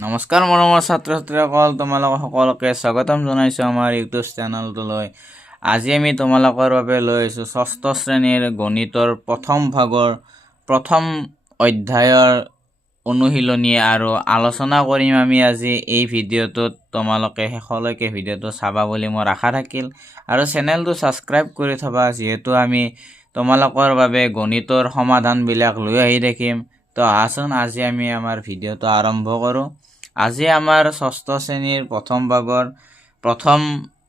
নমস্কাৰ মৰমৰ ছাত্ৰ ছাত্ৰীসকল, তোমালোক সকলোকে স্বাগতম জনাইছোঁ আমাৰ ইউটিউব চেনেলটোলৈ। আজি আমি তোমালোকৰ বাবে লৈ আহিছোঁ ষষ্ঠ শ্ৰেণীৰ গণিতৰ প্ৰথম ভাগৰ প্ৰথম অধ্যায়ৰ অনুশীলনী আৰু আলোচনা কৰিম আমি আজি এই ভিডিঅ'টোত। তোমালোকে শেষলৈকে ভিডিঅ'টো চাবা বুলি মোৰ আশা থাকিল আৰু চেনেলটো ছাবস্ক্ৰাইব কৰি থবা, যিহেতু আমি তোমালোকৰ বাবে গণিতৰ সমাধানবিলাক লৈ আহি থাকিম। তো আহাচোন আজি আমি আমাৰ ভিডিঅ'টো আৰম্ভ কৰোঁ। আজি আমাৰ ষষ্ঠ শ্ৰেণীৰ প্ৰথম ভাগৰ প্ৰথম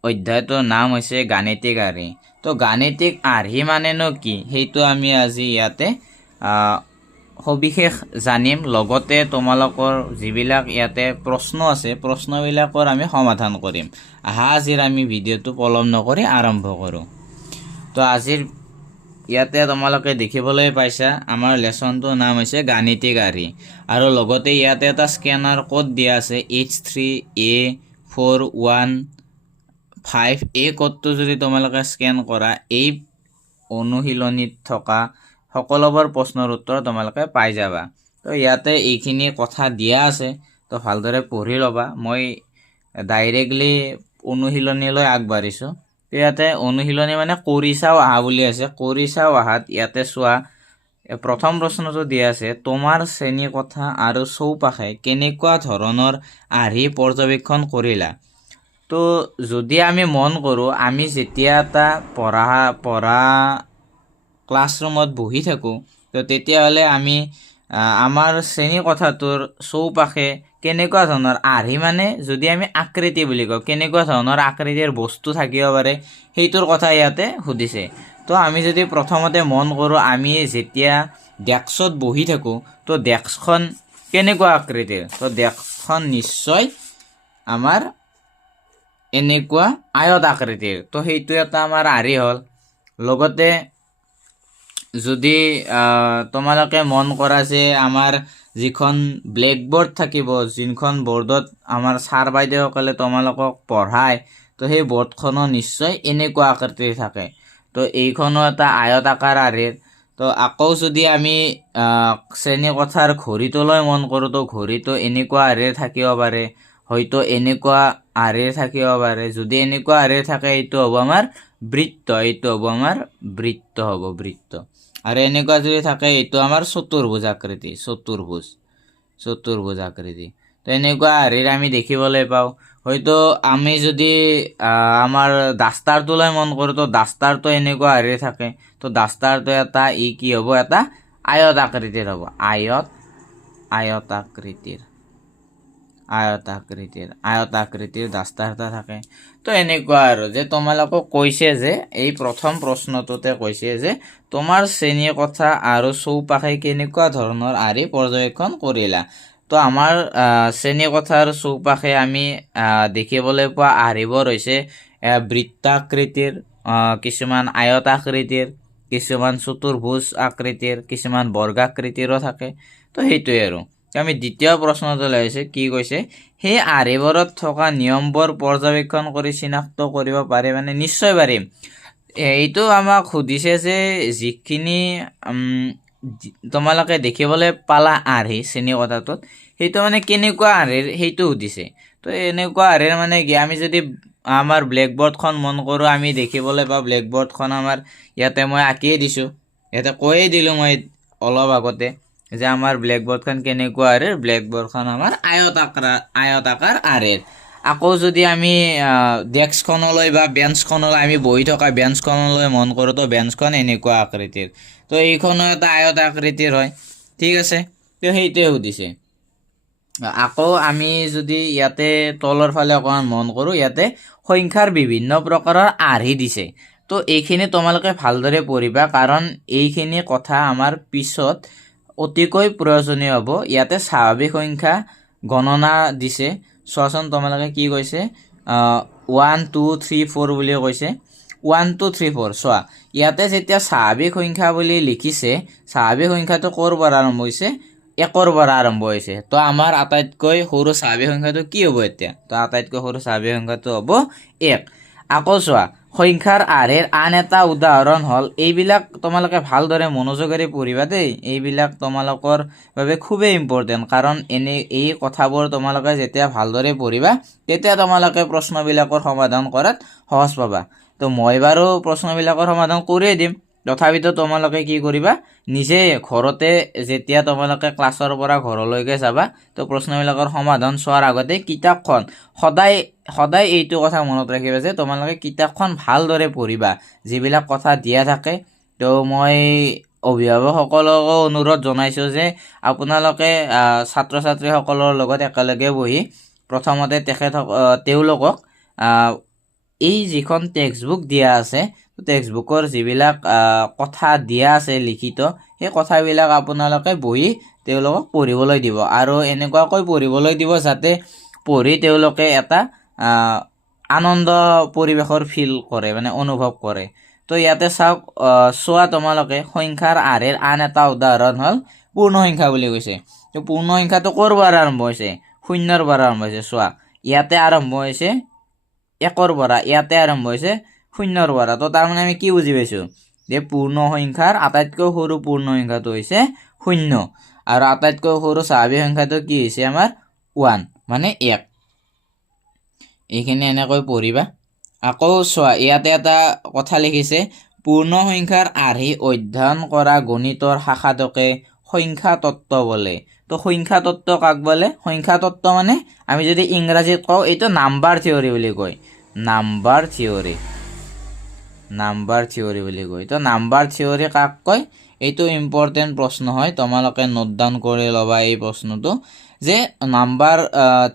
অধ্যায়টোৰ নাম হৈছে গাণিতিক আৰ্হি। তো গাণিতিক আৰ্হি মানেনো কি সেইটো আমি আজি ইয়াতে সবিশেষ জানিম। লগতে তোমালোকৰ যিবিলাক ইয়াতে প্ৰশ্ন আছে প্ৰশ্নবিলাকৰ আমি সমাধান কৰিম। আহা আজিৰ আমি ভিডিঅ'টো পলম নকৰি আৰম্ভ কৰোঁ। তো আজিৰ ইয়াতে তোমালোকে দেখিবলৈ পাইছা আমাৰ লেচনটোৰ নাম হৈছে গাণিতিক আৰ্হি আৰু লগতে ইয়াতে এটা স্কেনাৰ কোড দিয়া আছে H3A4115। এই কোডটো যদি তোমালোকে স্কেন কৰা এই অনুশীলনীত থকা সকলোবোৰ প্ৰশ্নৰ উত্তৰ তোমালোকে পাই যাবা। তো ইয়াতে এইখিনি কথা দিয়া আছে, তো ভালদৰে পঢ়ি ল'বা। মই ডাইৰেক্টলি অনুশীলনীলৈ আগবাঢ়িছোঁ। ইয়াতে অনুশীলনী মানে কৰি চাও আহা বুলি আছে। কৰি চাও আহাত ইয়াতে চোৱা প্ৰথম প্ৰশ্নটো দিয়া আছে, তোমাৰ শ্ৰেণীকোঠা আৰু চৌপাশে কেনেকুৱা ধৰণৰ আৰ্হি পৰ্যবেক্ষণ কৰিলা। তো যদি আমি মন কৰোঁ, আমি যেতিয়া এটা পঢ়া ক্লাছৰুমত বহি থাকোঁ, তো তেতিয়াহ'লে আমি আমাৰ শ্ৰেণীকোঠাটোৰ চৌপাশে কেনেকুৱা ধৰণৰ আৰ্হি মানে যদি আমি আকৃতি বুলি কওঁ, কেনেকুৱা ধৰণৰ আকৃতিৰ বস্তু থাকিব পাৰে সেইটোৰ কথা ইয়াতে সুধিছে। তো আমি যদি প্ৰথমতে মন কৰোঁ, আমি যেতিয়া ডেস্কত বহি থাকোঁ, তো ডেস্কখন কেনেকুৱা আকৃতিৰ, তো ডেস্কখন নিশ্চয় আমাৰ এনেকুৱা আয়ত আকৃতিৰ। তো সেইটো এটা আমাৰ আৰ্হি হ'ল। লগতে যদি তোমালোকে মন কৰা যে আমাৰ যিখন ব্লেকবোৰ্ড থাকিব, যিখন বৰ্ডত আমাৰ ছাৰ বাইদেউসকলে তোমালোকক পঢ়ায়, তো সেই বৰ্ডখনো নিশ্চয় এনেকুৱা আকৃতিৰ থাকে। তো এইখনো এটা আয়ত আকাৰ আৰ্হিৰ। তো আকৌ যদি আমি শ্ৰেণীকোঠাৰ ঘড়ীটোলৈ মন কৰোঁ, তো ঘড়ীটো এনেকুৱা আৰ্হিৰ থাকিব পাৰে, হয়তো এনেকুৱা আৰ্হিৰ থাকিব পাৰে। যদি এনেকুৱা আৰ্হিৰ থাকে এইটো হ'ব আমাৰ বৃত্ত, এইটো হ'ব আমাৰ বৃত্ত হ'ব, বৃত্ত। আৰু এনেকুৱা যদি থাকে এইটো আমাৰ চতুৰ্ভুজ আকৃতি, চতুৰ্ভুজ আকৃতি। তো এনেকুৱা আৰ্হিৰ আমি দেখিবলৈ পাওঁ। হয়তো আমি যদি আমাৰ ডাষ্টাৰটোলৈ মন কৰোঁ, তো ডাষ্টাৰটো এনেকুৱা আৰ্হিৰ থাকে। তো ডাষ্টাৰটো এটা কি হ'ব, এটা আয়ত আকৃতিৰ হ'ব, আয়ত আকৃতিৰ ডাষ্টাৰ এটা থাকে। তো এনেকুৱা আৰু যে তোমালোকক কৈছে যে এই প্ৰথম প্ৰশ্নটোতে কৈছে যে তোমাৰ শ্ৰেণীকোঠা আৰু চৌপাশে কেনেকুৱা ধৰণৰ আৰ্হি পৰ্যবেক্ষণ কৰিলা। তো আমাৰ শ্ৰেণীকোঠা আৰু চৌপাশে আমি দেখিবলৈ পোৱা আৰ্হিবোৰ হৈছে বৃত্তাকৃতিৰ, কিছুমান আয়ত আকৃতিৰ, কিছুমান চতুৰ্ভুজ আকৃতিৰ, কিছুমান বৰ্গাকৃতিৰো থাকে। তো সেইটোৱে আৰু। আমি দ্বিতীয় প্ৰশ্নটো লৈছে, কি কৈছে, সেই আৰ্হিবোৰত থকা নিয়মবোৰ পৰ্যবেক্ষণ কৰি চিনাক্ত কৰিব পাৰে মানে নিশ্চয় পাৰিম। এইটো আমাক সুধিছে যে যিখিনি তোমালোকে দেখিবলৈ পালা আৰ্হি শ্ৰেণীকোঠাটোত, সেইটো মানে কেনেকুৱা আৰ্হিৰ সেইটো সুধিছে। তো এনেকুৱা আৰ্হিৰ মানে কি, আমি যদি আমাৰ ব্লেকবোৰ্ডখন মন কৰোঁ, আমি দেখিবলৈ পাওঁ ব্লেকবোৰ্ডখন আমাৰ ইয়াতে মই আঁকিয়ে দিছোঁ, ইয়াতে কৈয়ে দিলোঁ মই অলপ আগতে যে আমাৰ ব্লেকবোৰ্ডখন কেনেকুৱা আৰ্হিৰ, ব্লেকবোৰ্ডখন আমাৰ আয়ত আকাৰ আৰ্হিৰ। আকৌ যদি আমি ডেস্কখনলৈ বা বেঞ্চখনলৈ, আমি বহি থকা বেঞ্চখনলৈ মন কৰোঁ, তো বেঞ্চখন এনেকুৱা আকৃতিৰ। তো এইখনো এটা আয়ত আকৃতিৰ হয়, ঠিক আছে। তো সেইটোৱে সুধিছে। আকৌ আমি যদি ইয়াতে তলৰ ফালে অকণমান মন কৰোঁ, ইয়াতে সংখ্যাৰ বিভিন্ন প্ৰকাৰৰ আৰ্হি দিছে। তো এইখিনি তোমালোকে ভালদৰে পঢ়িবা, কাৰণ এইখিনি কথা আমাৰ পিছত অতিকৈ প্ৰয়োজনীয় হ'ব। ইয়াতে স্বাভাৱিক সংখ্যা গণনা দিছে। চোৱাচোন তোমালোকে কি কৈছে, 1 2 3 4 বুলি কৈছে। 1 2 3 4 চোৱা, ইয়াতে যেতিয়া স্বাভাৱিক সংখ্যা বুলি লিখিছে, স্বাভাৱিক সংখ্যাটো ক'ৰ পৰা আৰম্ভ হৈছে, 1ৰ পৰা আৰম্ভ হৈছে। তো আমাৰ আটাইতকৈ সৰু স্বাভাৱিক সংখ্যাটো কি হ'ব এতিয়া, তো আটাইতকৈ সৰু স্বাভাৱিক সংখ্যাটো হ'ব 1। আকৌ চোৱা, সংখ্যাৰ আৰ্হিৰ আন এটা উদাহৰণ হ'ল এইবিলাক তোমালোকে ভালদৰে মনোযোগেৰে পঢ়িবা দেই। এইবিলাক তোমালোকৰ বাবে খুবেই ইম্পৰ্টেণ্ট, কাৰণ এই কথাবোৰ তোমালোকে যেতিয়া ভালদৰে পঢ়িবা তেতিয়া তোমালোকে প্ৰশ্নবিলাকৰ সমাধান কৰাত সহজ পাবা। তো মই বাৰু প্ৰশ্নবিলাকৰ সমাধান কৰিয়ে দিম, তথাপিতো তোমালোকে কি কৰিবা, নিজে ঘৰতে যেতিয়া তোমালোকে ক্লাছৰ পৰা ঘৰলৈকে যাবা তো প্ৰশ্নবিলাকৰ সমাধান চোৱাৰ আগতে কিতাপখন সদায় এইটো কথা মনত ৰাখিবা যে তোমালোকে কিতাপখন ভালদৰে পঢ়িবা। যিবিলাক কথা দিয়া থাকে, তো মই অভিভাৱকসকলকো অনুৰোধ জনাইছোঁ যে আপোনালোকে ছাত্ৰ ছাত্ৰীসকলৰ লগত একেলগে বহি প্ৰথমতে তেওঁলোকক এই যিখন টেক্সট বুক দিয়া আছে, টেক্সট বুকৰ যিবিলাক কথা দিয়া আছে লিখিত, সেই কথাবিলাক আপোনালোকে বহি তেওঁলোকক পঢ়িবলৈ দিব, আৰু এনেকুৱাকৈ পঢ়িবলৈ দিব যাতে পঢ়ি তেওঁলোকে এটা আনন্দ পৰিৱেশৰ ফিল কৰে, মানে অনুভৱ কৰে। তো ইয়াতে চাওক, চোৱা তোমালোকে সংখ্যাৰ আৰ্হিৰ আন এটা উদাহৰণ হ'ল পূৰ্ণ সংখ্যা বুলি কৈছে। তো পূৰ্ণ সংখ্যাটো ক'ৰ পৰা আৰম্ভ হৈছে? শূন্যৰ পৰা আৰম্ভ হৈছে। চোৱা, ইয়াতে আৰম্ভ হৈছে 1ৰ পৰা, ইয়াতে আৰম্ভ হৈছে 0ৰ পৰা। তো তাৰমানে আমি কি বুজি পাইছোঁ যে পূৰ্ণ সংখ্যাৰ আটাইতকৈ সৰু পূৰ্ণ সংখ্যাটো হৈছে 0, আৰু আটাইতকৈ সৰু স্বাভাৱিক সংখ্যাটো কি হৈছে আমাৰ 1, মানে 1। এইখিনি এনেকৈ পঢ়িবা। আকৌ চোৱা, ইয়াতে এটা কথা লিখিছে, পূৰ্ণ সংখ্যাৰ আৰ্হি অধ্যয়ন কৰা গণিতৰ শাখাটোকে সংখ্যা তত্ত্ব বোলে। তো সংখ্যা তত্ত্ব কাক বোলে? সংখ্যা তত্ত্ব মানে আমি যদি ইংৰাজীত কওঁ এইটো নাম্বাৰ থিয়ৰী বুলি কয়। নাম্বাৰ থিয়ৰী বুলি কয়। তো নাম্বাৰ থিয়ৰী কাক কয়? এইটো ইম্পৰ্টেণ্ট প্ৰশ্ন হয়, তোমালোকে নোট ডাউন কৰি ল'বা এই প্ৰশ্নটো, যে নাম্বাৰ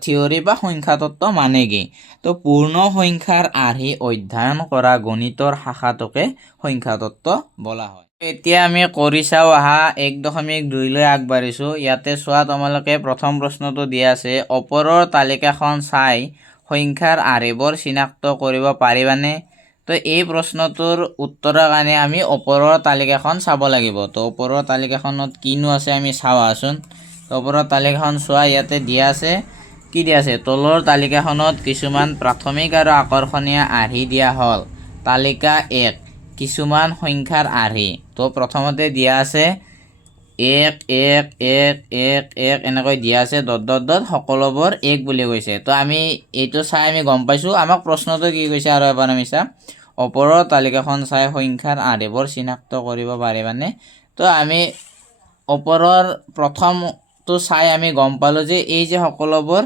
থিয়ৰী বা সংখ্যা তত্ত্ব মানে কি? তো পূৰ্ণ সংখ্যাৰ আৰ্হি অধ্যয়ন কৰা গণিতৰ শাখাটোকে সংখ্যা তত্ত্ব বোলা হয়। এতিয়া আমি কৰি চাওঁ আহা 1.2লৈ আগবাঢ়িছোঁ। ইয়াতে চোৱা তোমালোকে, প্ৰথম প্ৰশ্নটো দিয়া আছে, ওপৰৰ তালিকাখন চাই সংখ্যাৰ আৰ্হিবোৰ চিনাক্ত কৰিব পাৰিবানে? তো এই প্ৰশ্নটোৰ উত্তৰৰ কাৰণে আমি ওপৰৰ তালিকাখন চাব লাগিব। তো ওপৰৰ তালিকাখনত কিনো আছে আমি চাওঁ আহচোন। তো ওপৰৰ তালিকাখন চোৱা, ইয়াতে দিয়া আছে, কি দিয়া আছে? তলৰ তালিকাখনত কিছুমান প্ৰাথমিক আৰু আকৰ্ষণীয় আৰ্হি দিয়া হ'ল। তালিকা 1, কিছুমান সংখ্যাৰ আৰ্হি। তো প্ৰথমতে দিয়া আছে 1 1 1 1 1 এনেকৈ দিয়া আছে, ... সকলোবোৰ 1 বুলি কৈছে। তো আমি এইটো চাই আমি গম পাইছোঁ, আমাক প্ৰশ্নটো কি কৈছে আৰু এবাৰ আমি চাম। ওপৰৰ তালিকাখন চাই সংখ্যাৰ আৰ্হিবোৰ চিনাক্ত কৰিব পাৰিবানে? তো আমি ওপৰৰ প্ৰথমটো চাই আমি গম পালোঁ যে এই যে সকলোবোৰ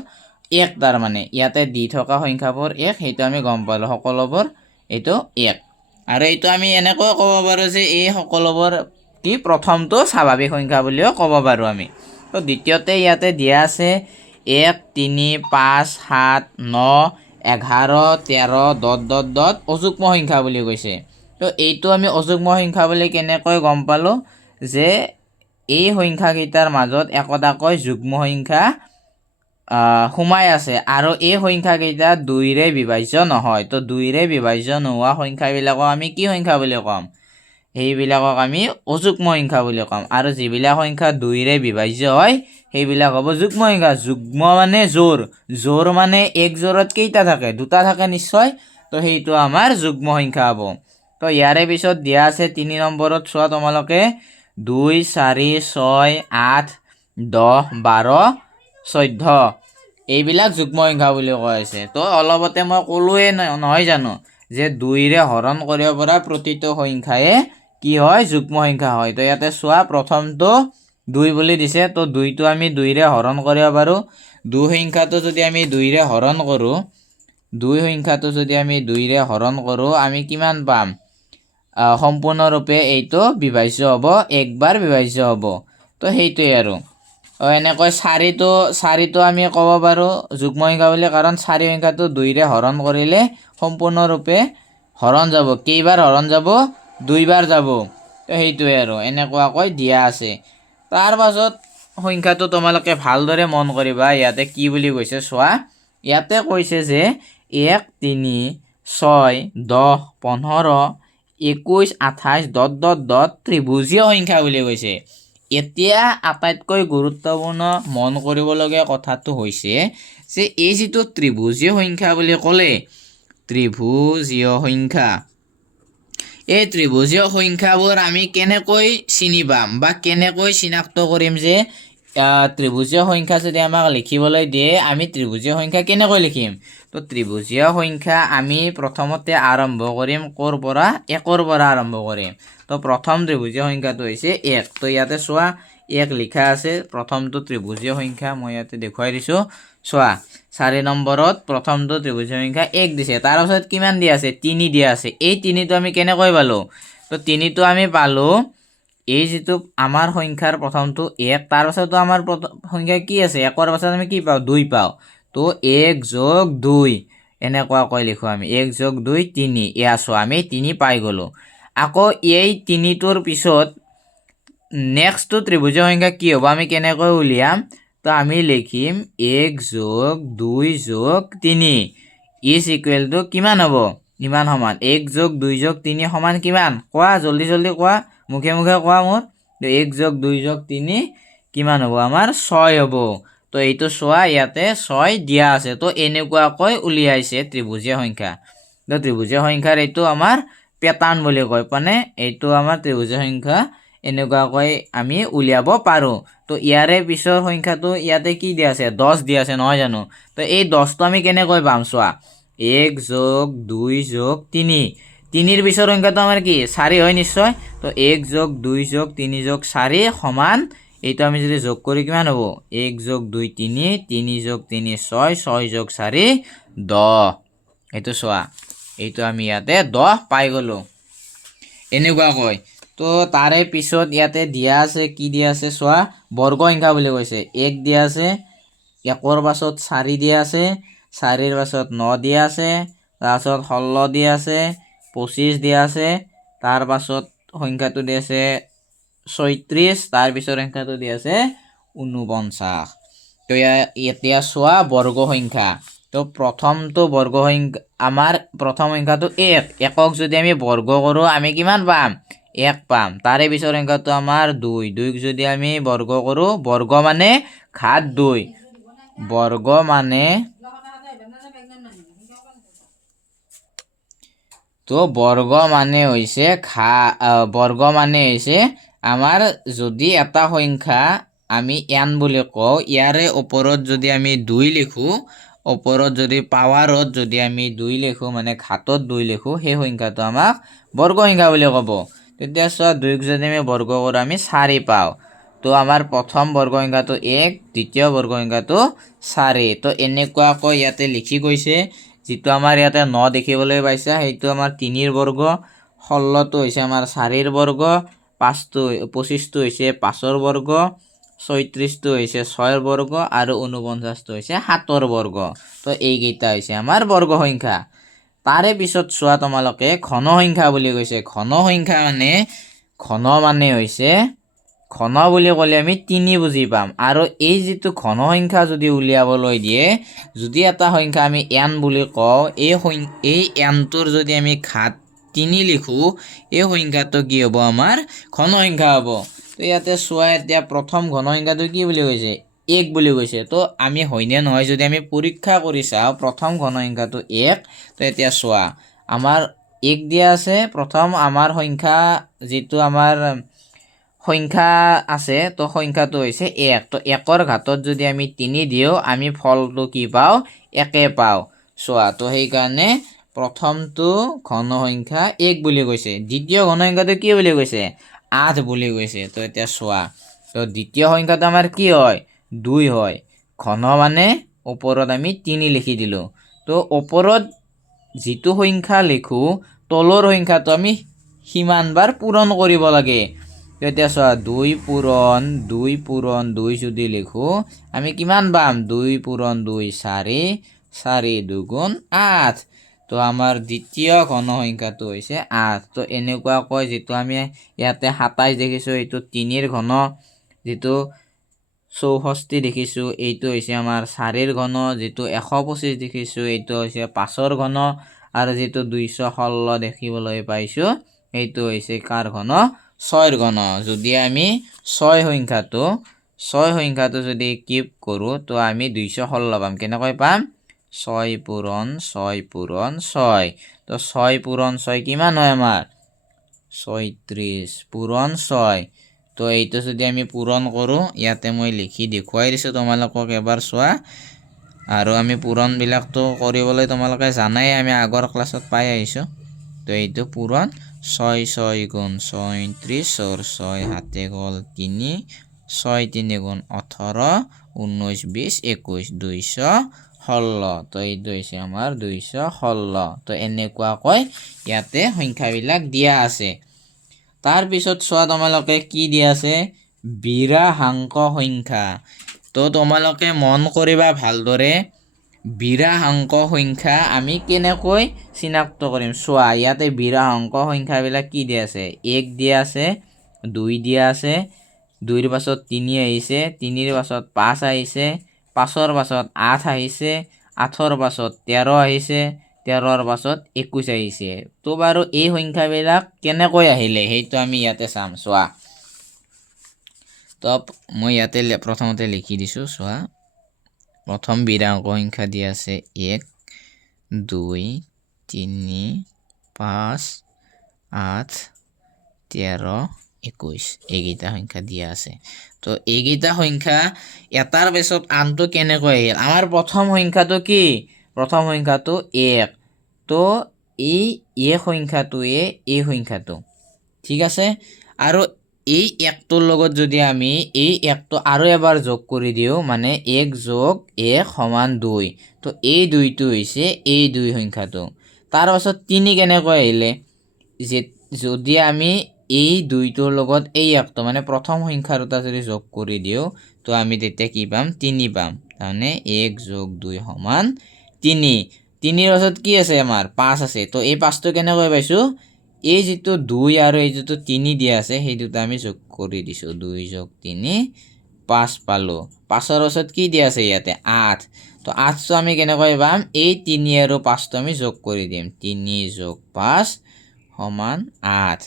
1, তাৰমানে ইয়াতে দি থকা সংখ্যাবোৰ 1, সেইটো আমি গম পালোঁ, সকলোবোৰ এইটো 1। আৰু এইটো আমি এনেকৈ ক'ব পাৰোঁ যে এই সকলোবোৰ কি প্ৰথমটো স্বাভাৱিক সংখ্যা বুলিও ক'ব পাৰোঁ আমি। তো দ্বিতীয়তে ইয়াতে দিয়া আছে 1 3 5 7 9 11 13 ... অযুগ্ম সংখ্যা বুলি কৈছে। তো এইটো আমি অযুগ্ম সংখ্যা বুলি কেনেকৈ গম পালোঁ? যে এই সংখ্যাকেইটাৰ মাজত একোটাকৈ যুগ্ম সংখ্যা সোমাই আছে, আৰু এই সংখ্যাকেইটা 2ৰে বিভাজ্য নহয়। তো 2ৰে বিভাজ্য নোহোৱা সংখ্যাবিলাকক আমি কি সংখ্যা বুলি ক'ম? সেইবিলাকক আমি অযুগ্ম সংখ্যা বুলি ক'ম। আৰু যিবিলাক সংখ্যা 2ৰে বিভাজ্য হয় সেইবিলাক হ'ব যুগ্ম সংখ্যা। যুগ্ম মানে জোৰ মানে 1 জোৰত কেইটা থাকে? 2টা থাকে নিশ্চয়। তো সেইটো আমাৰ যুগ্ম সংখ্যা হ'ব। তো ইয়াৰে পিছত দিয়া আছে 3 নম্বৰত, চোৱা তোমালোকে, 2 4 6 8 10 12 14 এইবিলাক যুগ্ম সংখ্যা বুলি কোৱা হৈছে। তো অলপতে মই ক'লোৱে নহয় জানো যে 2ৰে হৰণ কৰিব পৰা প্ৰতিটো সংখ্যায়ে কি হয়? যুগ্ম সংখ্যা হয়। তো ইয়াতে চোৱা, প্ৰথমটো 2 বুলি দিছে, তো 2টো আমি 2ৰে হৰণ কৰিব পাৰোঁ। 2 সংখ্যাটো যদি আমি 2ৰে হৰণ কৰোঁ, আমি কিমান পাম? সম্পূৰ্ণৰূপে এইটো বিভাজ্য হ'ব, একবাৰ বিভাজ্য হ'ব। তো সেইটোৱে আৰু। এনেকৈ 4টো আমি ক'ব পাৰোঁ যুগ্ম সংখ্যা বুলি, কাৰণ 4 সংখ্যাটো 2ৰে হৰণ কৰিলে সম্পূৰ্ণৰূপে হৰণ যাব। কেইবাৰ হৰণ যাব? 2বাৰ যাব। তো সেইটোৱে আৰু, এনেকুৱাকৈ দিয়া আছে। তাৰ পাছত সংখ্যাটো তোমালোকে ভালদৰে মন কৰিবা, ইয়াতে কি বুলি কৈছে চোৱা। ইয়াতে কৈছে যে 1 3 6 10 15 21 28 ... ত্ৰিভুজীয় সংখ্যা বুলি কৈছে। এতিয়া আটাইতকৈ গুৰুত্বপূৰ্ণ মন কৰিবলগীয়া কথাটো হৈছে যে এই যিটো ত্ৰিভুজীয় সংখ্যা বুলি ক'লে, ত্ৰিভুজীয় সংখ্যা। এই ত্ৰিভুজীয় সংখ্যাবোৰ আমি কেনেকৈ চিনি পাম বা কেনেকৈ চিনাক্ত কৰিম যে ত্ৰিভুজীয় সংখ্যা যদি আমাক লিখিবলৈ দিয়ে আমি ত্ৰিভুজীয় সংখ্যা কেনেকৈ লিখিম? তো ত্ৰিভুজীয় সংখ্যা আমি প্ৰথমতে আৰম্ভ কৰিম ক'ৰ পৰা? 1ৰ পৰা আৰম্ভ কৰিম। তো প্ৰথম ত্ৰিভুজীয় সংখ্যাটো হৈছে 1। তো ইয়াতে চোৱা 1 লিখা আছে, প্ৰথমটো ত্ৰিভুজীয় সংখ্যা মই ইয়াতে দেখুৱাই দিছোঁ। চোৱা 4 নম্বৰত প্ৰথমটো ত্ৰিভুজীয় সংখ্যা 1 দিছে, তাৰ পাছত কিমান দিয়া আছে? 3 দিয়া আছে। এই 3টো আমি কেনেকৈ পালোঁ? তো 3টো আমি পালোঁ এই যিটো আমাৰ সংখ্যাৰ প্ৰথমটো 1, তাৰ পাছতো আমাৰ সংখ্যা কি আছে? 1ৰ পাছত আমি কি পাওঁ? 2 পাওঁ। তো 1 যোগ 2 এনেকুৱাকৈ লিখোঁ আমি, 1 যোগ 2 3। এয়া চোৱা আমি 3 পাই গ'লোঁ। আকৌ এই 3টোৰ পিছত নেক্সটটো ত্ৰিভুজীয় সংখ্যা কি হ'ব আমি কেনেকৈ উলিয়াম? তো আমি লিখিম 1 যোগ 2 যোগ 3 ইজ ইকুৱেল টু কিমান হ'ব? ইমান সমান 1 যোগ 2 যোগ 3 সমান কিমান? কোৱা জল্দি জল্দি কোৱা, মুখে মুখে কোৱা মোৰ। 1 যোগ 2 যোগ 3 কিমান হ'ব? আমাৰ 6 হ'ব। তো এইটো চোৱা ইয়াতে 6 দিয়া আছে। তো এনেকুৱাকৈ উলিয়াইছে ত্ৰিভুজীয় সংখ্যা। তো ত্ৰিভুজীয় সংখ্যাৰ এইটো আমাৰ পেটাৰ্ণ বুলি কয়, মানে এইটো আমাৰ ত্ৰিভুজীয় সংখ্যা এনেকুৱাকৈ আমি উলিয়াব পাৰোঁ। তো ইয়াৰে পিছৰ সংখ্যাটো ইয়াতে কি দিয়া আছে? 10 দিয়া আছে নহয় জানো? তো এই 10টো আমি কেনেকৈ পাম? চোৱা 1 যোগ 2 যোগ 3, 3ৰ পিছৰ সংখ্যাটো আমাৰ কি? 4 হয় নিশ্চয়। তো 1 যোগ 2 যোগ 3 যোগ 4 সমান এইটো আমি যদি যোগ কৰি কিমান হ'ব? 1 যোগ 2 3, 3 যোগ 3 6, 6 যোগ 4 10। এইটো চোৱা, এইটো আমি ইয়াতে 10 পাই গ'লোঁ এনেকুৱাকৈ। তো তাৰে পিছত ইয়াতে দিয়া আছে, কি দিয়া আছে চোৱা, বৰ্গ সংখ্যা বুলি কৈছে। 1 দিয়া আছে, 1ৰ পাছত 4 দিয়া আছে, 4ৰ পাছত 9 দিয়া আছে, তাৰপাছত 16 দিয়া আছে, 25 দিয়া আছে, তাৰ পাছত সংখ্যাটো দিয়া আছে 36, তাৰপিছত সংখ্যাটো দিয়া আছে 49। তো এতিয়া চোৱা বৰ্গ সংখ্যা। তো প্ৰথমটো বৰ্গ সংখ্যা আমাৰ প্ৰথম সংখ্যাটো 1, 1ক যদি আমি বৰ্গ কৰোঁ আমি কিমান পাম? 1 পাম। তাৰে পিছৰ সংখ্যাটো আমাৰ 2, 2ক যদি আমি বৰ্গ কৰোঁ, বৰ্গ মানে ঘাত 2, বৰ্গ মানে তো বৰ্গ মানে হৈছে বৰ্গ মানে হৈছে আমাৰ যদি এটা সংখ্যা আমি n বুলি কওঁ, ইয়াৰে ওপৰত যদি আমি 2 লিখোঁ, ওপৰত যদি পাৱাৰত যদি আমি 2 লিখোঁ, মানে ঘাতত 2 লিখোঁ, সেই সংখ্যাটো আমাক বৰ্গ সংখ্যা বুলি ক'ব। তেতিয়া চোৱা 2ক যদি আমি বৰ্গ কৰোঁ আমি 4 পাওঁ। তো আমাৰ প্ৰথম বৰ্গ সংখ্যাটো 1, দ্বিতীয় বৰ্গ সংখ্যাটো 4। তো এনেকুৱাকৈ ইয়াতে লিখি গৈছে। যিটো আমাৰ ইয়াতে 9 দেখিবলৈ পাইছা সেইটো আমাৰ 3ৰ বৰ্গ, 16টো হৈছে আমাৰ 4ৰ বৰ্গ, 25টো হৈছে 5ৰ বৰ্গ, 36টো হৈছে 6ৰ বৰ্গ আৰু 49টো হৈছে 7ৰ বৰ্গ। তো এইকেইটা হৈছে আমাৰ বৰ্গ সংখ্যা। তাৰে পিছত চোৱা তোমালোকে ঘন সংখ্যা বুলি কৈছে। ঘন সংখ্যা মানে ঘন মানে হৈছে, ঘন বুলি ক'লে আমি 3 বুজি পাম। আৰু এই যিটো ঘন সংখ্যা যদি উলিয়াবলৈ দিয়ে, যদি এটা সংখ্যা আমি n বুলি কওঁ, এই nটোৰ যদি আমি ঘাত 3 লিখোঁ, এই সংখ্যাটো কি হ'ব? আমাৰ ঘন সংখ্যা হ'ব। তো ইয়াতে চোৱা, এতিয়া প্ৰথম ঘন সংখ্যাটো কি বুলি কৈছে? 1 বুলি কৈছে। তো আমি হয়নে নহয় যদি আমি পৰীক্ষা কৰি চাওঁ, প্ৰথম ঘন সংখ্যাটো 1। তো এতিয়া চোৱা আমাৰ 1 দিয়া আছে, প্ৰথম আমাৰ সংখ্যা যিটো আমাৰ সংখ্যা আছে, তো সংখ্যাটো হৈছে 1। তো 1ৰ ঘাতত যদি আমি 3 দিওঁ আমি ফলটো কি পাওঁ? 1 পাওঁ। চোৱা, তো সেইকাৰণে প্ৰথমটো ঘন সংখ্যা 1 বুলি কৈছে। দ্বিতীয় ঘন সংখ্যাটো কি বুলি কৈছে? 8 বুলি কৈছে। তো এতিয়া চোৱা, তো দ্বিতীয় সংখ্যাটো আমাৰ কি হয়? 2 হয়। ঘন মানে ওপৰত আমি 3 লিখি দিলোঁ। তো ওপৰত যিটো সংখ্যা লিখোঁ, তলৰ সংখ্যাটো আমি সিমানবাৰ পূৰণ কৰিব লাগে। এতিয়া চোৱা 2 পূৰণ 2 পূৰণ 2 যদি লিখোঁ আমি কিমান পাম? 2 পূৰণ 2 4, 4 2 8। তো আমাৰ দ্বিতীয় ঘন সংখ্যাটো হৈছে 8। তো এনেকুৱাকৈ যিটো আমি ইয়াতে 27 দেখিছোঁ এইটো 3ৰ ঘন, যিটো 64 দেখিছোঁ এইটো হৈছে আমাৰ 4ৰ ঘন, যিটো 125 দেখিছোঁ এইটো হৈছে 5ৰ ঘন, আৰু যিটো 216 দেখিবলৈ পাইছোঁ এইটো হৈছে কাৰ ঘন? 6ৰ ঘন। যদি আমি 6 সংখ্যাটো যদি কিপ কৰোঁ তো আমি 216 পাম। কেনেকৈ পাম? 6 পূৰণ 6 পূৰণ 6। তো 6 পূৰণ 6 কিমান হয় আমাৰ 36 পূৰণ 6। তো এইটো যদি আমি পূৰণ কৰোঁ, ইয়াতে মই লিখি দেখুৱাই দিছোঁ তোমালোকক, এবাৰ চোৱা। আৰু আমি পূৰণবিলাকতো কৰিবলৈ তোমালোকে জানাই, আমি আগৰ ক্লাছত পাই আহিছোঁ। তো এইটো পূৰণ 6 6 গুণ 36, 6 হাতে গ'ল 3, 6 3 গুণ 18, 19 20 21, 216। তো এইটো হৈছে আমাৰ 216। তো এনেকুৱাকৈ ইয়াতে সংখ্যাবিলাক দিয়া আছে। তাৰপিছত চোৱা তোমালোকে কি দিয়া আছে, বিৰাহাংক সংখ্যা। তো তোমালোকে মন কৰিবা ভালদৰে, বিৰাহাংক সংখ্যা আমি কেনেকৈ চিনাক্ত কৰিম। চোৱা ইয়াতে বিৰাহাংক সংখ্যাবিলাক কি দিয়া আছে, 1 দিয়া আছে, 2 দিয়া আছে, 2ৰ পাছত 3 আহিছে, 3ৰ পাছত 5 আহিছে, 5ৰ পাছত 8 আহিছে, 8ৰ পাছত 13 আহিছে, 13ৰ পাছত 21 আহিছে। তো বাৰু এই সংখ্যাবিলাক কেনেকৈ আহিলে সেইটো আমি ইয়াতে চাম। চোৱা, তো মই ইয়াতে প্ৰথমতে লিখি দিছোঁ। চোৱা, প্ৰথম বিৰাহাংক সংখ্যা দিয়া আছে 1 2 3 5 8 13 21, এইকেইটা সংখ্যা দিয়া আছে। তো এইকেইটা সংখ্যা এটাৰ পিছত আনটো কেনেকৈ আহিল। আমাৰ প্ৰথম সংখ্যাটো কি, প্ৰথম সংখ্যাটো 1। তো এই সংখ্যাটোৱে এই সংখ্যাটো, ঠিক আছে। আৰু এই 1টোৰ লগত যদি আমি এই 1টো আৰু এবাৰ যোগ কৰি দিওঁ, মানে 1 যোগ 1 সমান 2। তো এই 2টো হৈছে এই 2 সংখ্যাটো। তাৰ পাছত 3 কেনেকৈ আহিলে, যদি আমি এই 2টোৰ লগত এই 1টো মানে প্ৰথম সংখ্যা দুটা যদি যোগ কৰি দিওঁ, তো আমি তেতিয়া কি পাম, 3 পাম। তাৰমানে 1 যোগ 2 সমান 3। 3ৰ পাছত কি আছে আমাৰ 5 আছে। তো এই 5টো কেনেকৈ পাইছোঁ, এই যিটো 2 আৰু এই যিটো 3 দিয়া আছে সেই দুটা আমি যোগ কৰি দিছোঁ। 2 যোগ 3 5 পালোঁ। 5ৰ পাছত কি দিয়া আছে ইয়াতে 8। তো 8টো আমি কেনেকৈ পাম, এই 3 আৰু 5টো আমি যোগ কৰি দিম। 3 যোগ 5 সমান 8।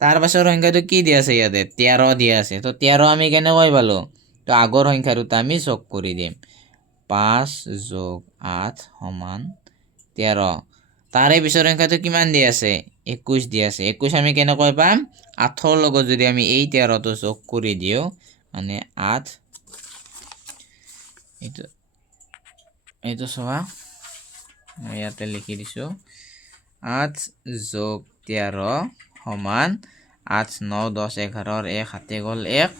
তাৰ পাছৰ সংখ্যাটো কি দিয়া আছে ইয়াতে 13 দিয়া আছে। তো 13 আমি কেনেকৈ পালোঁ, তো আগৰ সংখ্যা দুটা আমি যোগ কৰি দিম। 5 যোগ 8 সমান 13। তাৰে পিছৰ সংখ্যাটো কিমান দিয়া আছে 21 দিয়া আছে। 21 আমি কেনেকৈ পাম, 8ৰ লগত যদি আমি এই 13টো যোগ কৰি দিওঁ, মানে 8, এইটো চোৱা মই ইয়াতে লিখি দিছোঁ, 8 যোগ 13 সমান 8 9 10 11, 1 হাতে গ'ল 1,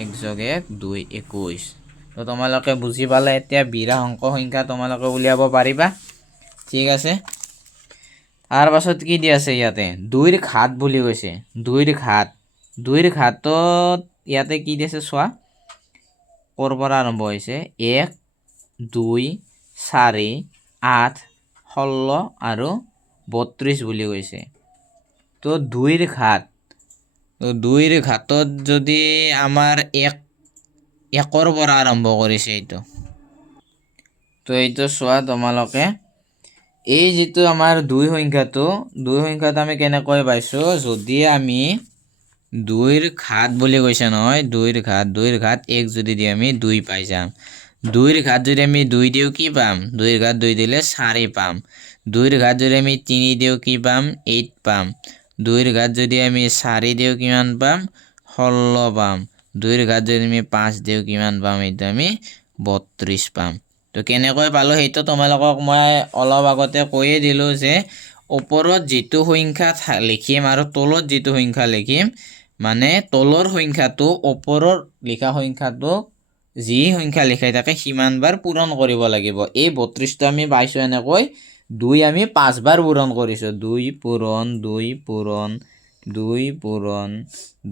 1 যোগ 1 2 21। তো তোমালোকে বুজি পালে। এতিয়া বিৰাহাংক সংখ্যা তোমালোকে উলিয়াব পাৰিবা, ঠিক আছে। তাৰ পাছত কি দিয়া আছে ইয়াতে 2ৰ ঘাত বুলি কৈছে। 2ৰ ঘাত, 2ৰ ঘাতত ইয়াতে কি দিছে চোৱা, ক'ৰ পৰা আৰম্ভ হৈছে, 1 2 4 8 16 আৰু 32 বুলি কৈছে। তো 2ৰ ঘাত, তো 2ৰ ঘাতত যদি আমাৰ 1ৰ পৰা আৰম্ভ কৰিছে এইটো, তো এইটো চোৱা তোমালোকে, এই যিটো আমাৰ 2 সংখ্যাটো আমি কেনেকৈ পাইছোঁ, যদি আমি 2ৰ ঘাত বুলি কৈছে নহয়, 2ৰ ঘাত 1 যদি দিওঁ আমি 2 পাই যাম। 2ৰ ঘাত যদি আমি 2 দিওঁ কি পাম, 2ৰ ঘাত 2 দিলে 4 পাম। 2ৰ ঘাত যদি আমি 3 দিওঁ কি পাম, 8 পাম। 2ৰ ঘাত যদি আমি 4 দিওঁ কিমান পাম, 16 পাম। 2ৰ ঘাত যদি আমি 5 দিওঁ কিমান পাম, এইটো আমি 32 পাম। তো কেনেকৈ পালোঁ সেইটো তোমালোকক মই অলপ আগতে কৈয়ে দিলোঁ, যে ওপৰত যিটো সংখ্যা লিখিম আৰু তলত যিটো সংখ্যা লিখিম, মানে তলৰ সংখ্যাটো ওপৰৰ লিখা সংখ্যাটো যি সংখ্যা লিখাই থাকে সিমানবাৰ পূৰণ কৰিব লাগিব। এই 32টো আমি পাইছোঁ এনেকৈ, 2 আমি 5 বাৰ পূৰণ কৰিছোঁ। 2 পূৰণ 2 পূৰণ 2 পূৰণ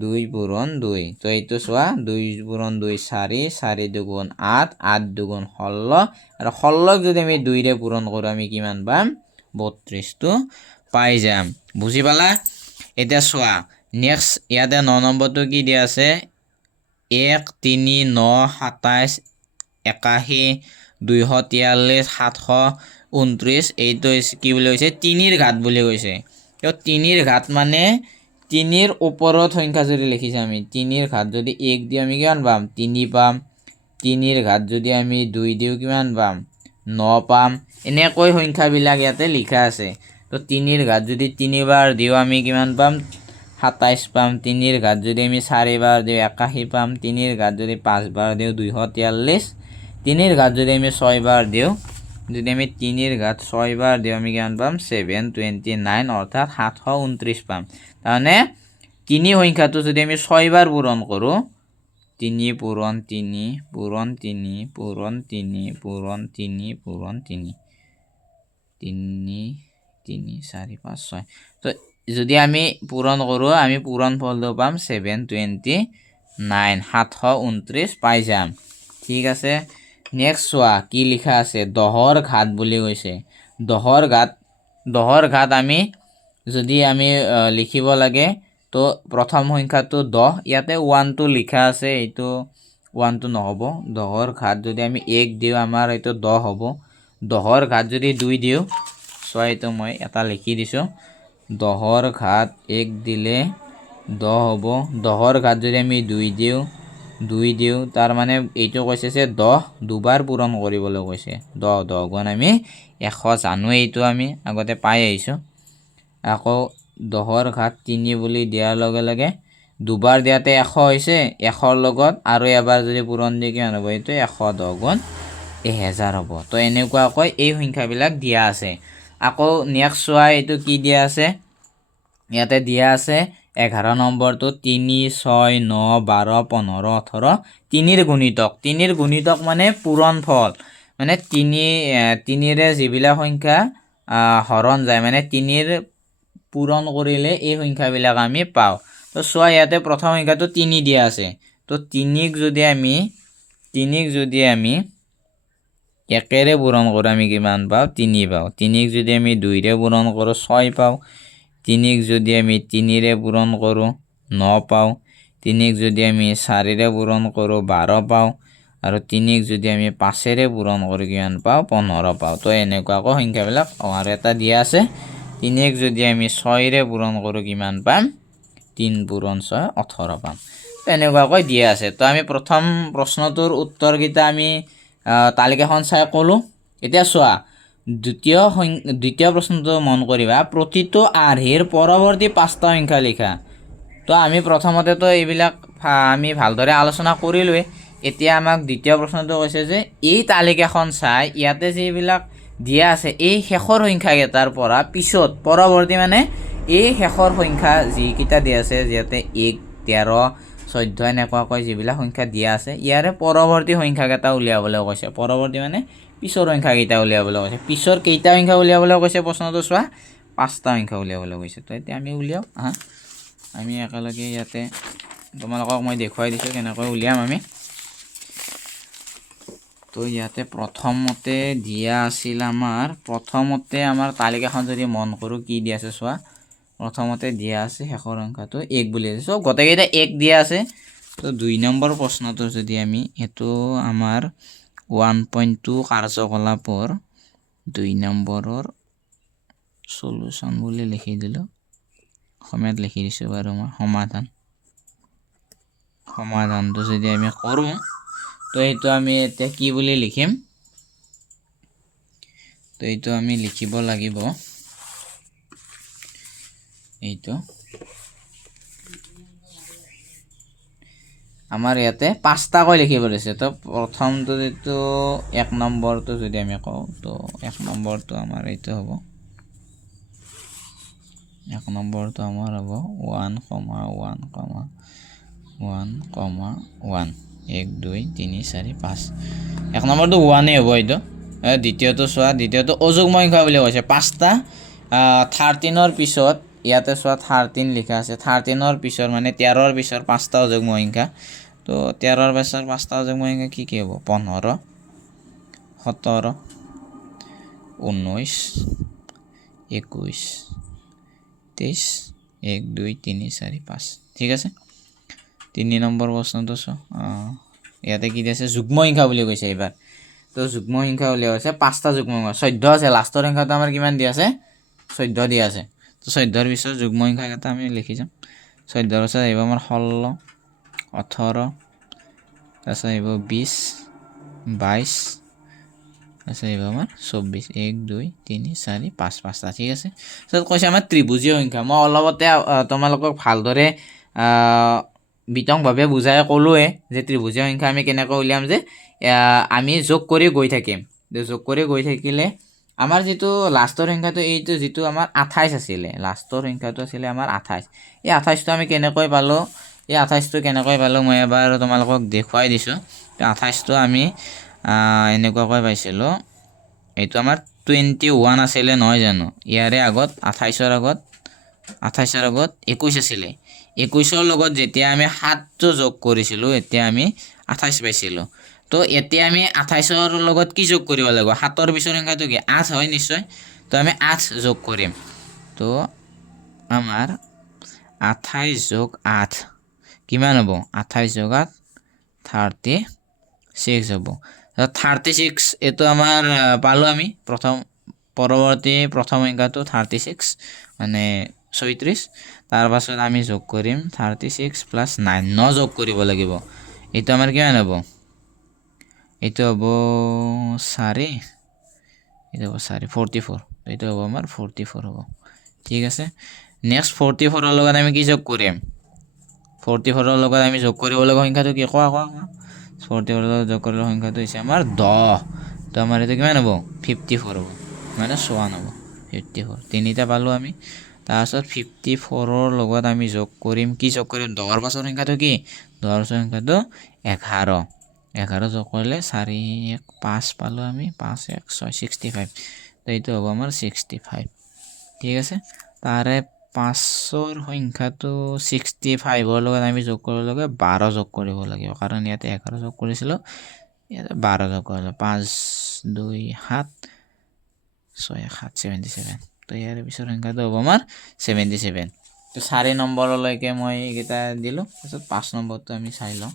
2 পূৰণ 2। তো এইটো চোৱা, 2 পূৰণ 2 4, 4 দুগুণ 8, 8 দুগুণ 16, আৰু 16ক যদি আমি 2ৰে পূৰণ কৰোঁ আমি কিমান পাম, 32টো পাই যাম। বুজি পালা। এতিয়া চোৱা নেক্সট, ইয়াতে 9 নম্বৰটো কি দিয়া আছে, 1 3 9 27 81 243 729, এইটো কি বুলি কৈছে, 3ৰ ঘাত বুলি কৈছে। তো 3ৰ ঘাত মানে 3ৰ ওপৰত সংখ্যা যদি লিখিছোঁ আমি, 3ৰ ঘাত যদি 1 দিওঁ আমি কিমান পাম, 3 পাম। 3ৰ ঘাত যদি আমি 2 দিওঁ কিমান পাম, 9 পাম এনেকৈ সংখ্যাবিলাক ইয়াতে লিখা আছে তো 3ৰ ঘাত যদি 3 বাৰ দিও আমি কিমান পাম 27 পাম 3ৰ ঘাত যদি আমি 4 বাৰ দিও 81 পাম 3ৰ ঘাত যদি 5 বাৰ দিও 243 3ৰ ঘাত যদি আমি 6 বাৰ দিও যদি আমি 3ৰ ঘাত 6 বাৰ দিও আমি কিমান পাম 729 অৰ্থাৎ 729 পাম মানে 3 সংখ্যাটো যদি আমি 6 বাৰ পূৰণ কৰো 3 পূৰণ 3 পূৰণ 3 পূৰণ 3 পূৰণ 3 পূৰণ 3 3 3 4 5 6 তো যদি আমি পূৰণ কৰো আমি পূৰণ ফলটো পাম 729 729 পাই যাম ঠিক আছে নেক্সট চোৱা কি লিখা আছে 10ৰ ঘাত বুলি কৈছে 10ৰ ঘাত আমি যদি আমি লিখিব লাগে তো প্ৰথম সংখ্যাটো 10 ইয়াতে 1 টো লিখা আছে এইটো 1 টো নহব 10ৰ ঘাত যদি আমি 1 দিও আমাৰ এইটো 10 হ'ব 10ৰ ঘাত যদি 2 দিও সো এইটো মই এটা লিখি দিছো 10ৰ ঘাত 1 দিলে 10 হ'ব 10ৰ ঘাত যদি আমি 2 দিও তাৰ মানে এইটো কৈছে যে 10 দুবাৰ পূৰণ কৰিবলৈ কৈছে 10 গুণ আমি 100 জানো এইটো আমি আগতে পাই আহিছো আকৌ 10ৰ ঘাত 3 বুলি দিয়াৰ লগে লগে দুবাৰ দিয়াতে 100 হৈছে 100ৰ লগত আৰু এবাৰ যদি পূৰণ দি কিমান হ'ব এইটো 110 গুণ 1000 হ'ব তো এনেকুৱাকৈ এই সংখ্যাবিলাক দিয়া আছে আকৌ নেক্সট চোৱা এইটো কি দিয়া আছে ইয়াতে দিয়া আছে 11 নম্বৰটো 3 6 9 12 15 18 3ৰ গুণিতক মানে পূৰণ ফল মানে 3ৰে যিবিলাক সংখ্যা হৰণ যায় মানে 3ৰ পূৰণ কৰিলে এই সংখ্যাবিলাক আমি পাও তো চোৱা ইয়াতে প্ৰথম সংখ্যাটো 3 দিয়া আছে তো 3ক যদি আমি 1ৰে পূৰণ কৰো আমি কিমান পাও 3 পাও 3ক যদি আমি 2ৰে পূৰণ কৰো 6 পাও 3ক যদি আমি 3ৰে পূৰণ কৰো 9 পাও 3ক যদি আমি 4ৰে পূৰণ কৰো 12 পাও আৰু 3ক যদি আমি 5ৰে পূৰণ কৰো কিমান পাও 15 পাও তো এনেকুৱাকৈ সংখ্যাবিলাক আৰু এটা দিয়া আছে 3ক যদি আমি 6ৰে পূৰণ কৰো কিমান পাম 3 পূৰণ 6 18 পাম তো এনেকুৱাকৈ দিয়া আছে তো আমি প্ৰথম প্ৰশ্নটোৰ উত্তৰকেইটা আমি তালিকাখন চাই ক'লো এতিয়া চোৱা দ্বিতীয় প্ৰশ্নটো মন কৰিবা প্ৰতিটো আৰ্হিৰ পৰৱৰ্তী 5টা সংখ্যা লিখা তো আমি প্ৰথমতে তো এইবিলাক আমি ভালদৰে আলোচনা কৰিলোৱে এতিয়া আমাক দ্বিতীয় প্ৰশ্নটো কৈছে যে এই তালিকাখন চাই ইয়াতে যিবিলাক দিয়া আছে এই শেষৰ সংখ্যাকেইটাৰ পৰা পিছত পৰৱৰ্তী মানে এই শেষৰ সংখ্যা যিকেইটা দিয়া আছে যেতে 1 13 14 এনেকুৱাকৈ যিবিলাক সংখ্যা দিয়া আছে ইয়াৰে পৰৱৰ্তী সংখ্যাকেইটা উলিয়াবলৈ কৈছে পৰৱৰ্তী মানে পিছৰ সংখ্যাকেইটা উলিয়াবলৈ কৈছে পিছৰ কেইটা সংখ্যা উলিয়াবলৈ কৈছে প্ৰশ্নটো চোৱা 5টা সংখ্যা উলিয়াবলৈ কৈছে তো এতিয়া আমি উলিয়াও আমি একেলগে ইয়াতে তোমালোকক মই দেখুৱাই দিছোঁ কেনেকৈ উলিয়াম আমি তো ইয়াতে প্ৰথমতে দিয়া আছিল প্ৰথমতে আমাৰ তালিকাখন যদি মন কৰোঁ কি দিয়া আছে চোৱা প্ৰথমতে দিয়া আছে শেষৰ সংখ্যাটো 1 বুলি আছে সব গোটেইকেইটা 1 দিয়া আছে তো 2 নম্বৰ প্ৰশ্নটো যদি আমি এটো আমাৰ 1.2 কাৰ্যকলাপৰ 2 নম্বৰৰ সলিউশন বুলি লিখি দিলো অসমীয়াত লিখি দিছো বাৰু মই সমাধানটো যদি আমি কৰোঁ তো এইটো আমি এতিয়া কি বুলি লিখিম তো এইটো আমি লিখিব লাগিব এইটো আমাৰ ইয়াতে 5টা কৈ লিখিব দিছে তো প্ৰথমটো যেটো 1 নম্বৰটো যদি আমি কওঁ তো 1 নম্বৰটো আমাৰ এইটো হ'ব 1 নম্বৰটো আমাৰ হ'ব 1, 1, 1 2 3 4 5 1 নম্বৰটো 1 হ'ব এইটো দ্বিতীয়টো চোৱা দ্বিতীয়টো অযুগ্ম সংখ্যা বুলি কৈছে 5টা 13ৰ পিছত ইয়াতে চোৱা 13 লিখা আছে 13ৰ পিছৰ মানে 13ৰ পিছৰ 5টা অযুগ্ম সংখ্যা তো 13ৰ পিছৰ 5টা অযুগ্ম সংখ্যা কি হ'ব 15 17 19 21 23 1 2 3 4 5 ঠিক আছে 3 নম্বৰ প্ৰশ্নটো ইয়াতে কি দিছে যুগ্ম সংখ্যা বুলি কৈছে এবাৰ তো যুগ্ম সংখ্যা উলিওৱা হৈছে 5টা যুগ্ম সংখ্যা 14 আছে লাষ্টৰ সংখ্যাটো আমাৰ কিমান দিয়া আছে 14 দিয়া আছে তো 14ৰ পিছত যুগ্ম সংখ্যাকেইটা আমি লিখি যাম 14ৰ পিছত আহিব আমাৰ 16 18 তাৰপিছত আহিব 20 22 আছে এইবাৰ আমাৰ 24 1 2 3 4 5 5টা ঠিক আছে তাৰপিছত কৈছে আমাৰ ত্ৰিভুজীয় সংখ্যা মই অলপতে তোমালোকক ভালদৰে বিতংভাৱে বুজাই ক'লোৱে যে ত্ৰিভুজীয় সংখ্যা আমি কেনেকৈ উলিয়াম যে আমি যোগ কৰি গৈ থাকিম যোগ কৰি গৈ থাকিলে আমাৰ যিটো লাষ্টৰ সংখ্যাটো এইটো যিটো আমাৰ 28 আছিলে লাষ্টৰ সংখ্যাটো আছিলে আমাৰ 28 এই 28টো আমি কেনেকৈ পালোঁ এই 28টো কেনেকৈ পালোঁ মই এবাৰ তোমালোকক দেখুৱাই দিছোঁ 28টো আমি এনেকুৱাকৈ পাইছিলোঁ এইটো আমাৰ 21 আছিলে নহয় জানো ইয়াৰে আগত 28ৰ আগত 21 আছিলে 21ৰ লগত যেতিয়া আমি 7টো যোগ কৰিছিলোঁ এতিয়া আমি 28 পাইছিলোঁ তো এতিয়া আমি 28ৰ লগত কি যোগ কৰিব লাগিব 7ৰ পিছৰ সংখ্যাটো কি 8 হয় নিশ্চয় তো আমি 8 যোগ কৰিম তো আমাৰ 28 যোগ 8 কিমান হ'ব 28 যোগ 8 36 হ'ব 36 এইটো আমাৰ পালোঁ আমি পৰৱৰ্তী প্ৰথম সংখ্যাটো 36 মানে 36 তাৰ পাছত আমি যোগ কৰিম 36 প্লাছ 9 যোগ কৰিব লাগিব এইটো আমাৰ কিমান হ'ব এইটো হ'ব 4 এইটো হ'ব 4 44 এইটো হ'ব আমাৰ 44 হ'ব ঠিক আছে নেক্সট 44ৰ লগত আমি কি যোগ কৰিম 44ৰ লগত আমি যোগ কৰিব লগা সংখ্যাটো কি কোৱা 44ৰ লগত যোগ কৰিব সংখ্যাটো হৈছে আমাৰ 10 তো আমাৰ এইটো কিমান হ'ব 54 হ'ব মানে 54 হ'ব 54 তিনিটা পালোঁ আমি তাৰপিছত 54ৰ লগত আমি যোগ কৰিম কি যোগ কৰিম 10ৰ পাছৰ সংখ্যাটো কি 10ৰ পাছৰ সংখ্যাটো 11 যোগ কৰিলে 4 1 5 পালোঁ আমি 5 1 6 65 তো এইটো হ'ব আমাৰ 65 ঠিক আছে তাৰে 5ৰ সংখ্যাটো 65ৰ লগত আমি যোগ কৰিব লাগে 12 যোগ কৰিব লাগিব কাৰণ ইয়াতে 11 যোগ কৰিছিলোঁ ইয়াতে 12 যোগ কৰিলোঁ 5 2 7 6 7 77 তো ইয়াৰ পিছৰ সংখ্যাটো হ'ব আমাৰ 77 তো 4 নম্বৰলৈকে মই এইকেইটা দিলোঁ তাৰপিছত 5 নম্বৰটো আমি চাই লওঁ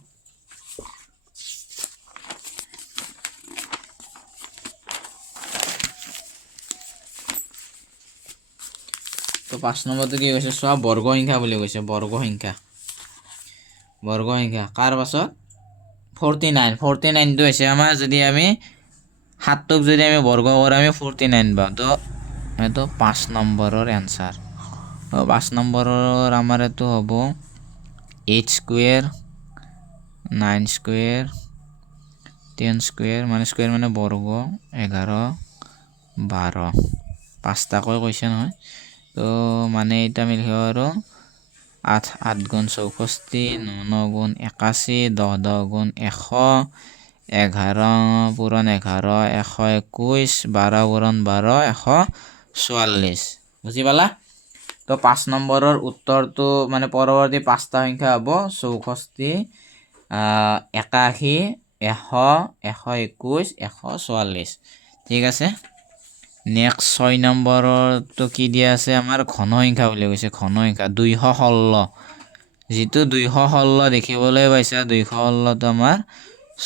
তো 5 নম্বৰটো কি কৈছে চোৱা বৰ্গ সংখ্যা বুলি কৈছে বৰ্গ সংখ্যা কাৰ পাছত 49টো হৈছে আমাৰ যদি আমি 7টোক যদি আমি বৰ্গ কৰোঁ আমি 49 পাওঁ তো এইটো 5 নম্বৰৰ এনসাৰ 5 নম্বৰৰ আমাৰ এইটো হ'ব 8 স্কোয়াৰ 9 স্কোয়াৰ 10 স্কোয়াৰ মানে বৰ্গ 11 12 5টাকৈ কৈছে নহয় তো মানে এটা আমি লিখিব পাৰোঁ 8 গুণ 64 9 গুণ 81 10 গুণ 100 11 পূৰণ 11 121 12 পূৰণ 12 144 বুজি পালা তো 5 নম্বৰৰ উত্তৰটো মানে পৰৱৰ্তী 5টা সংখ্যা হ'ব 64 81 100 121 144 ঠিক আছে নেক্সট 6 নম্বৰটো কি দিয়া আছে আমাৰ ঘন সংখ্যা বুলি কৈছে ঘন সংখ্যা 216 যিটো 216 দেখিবলৈ পাইছা 216টো আমাৰ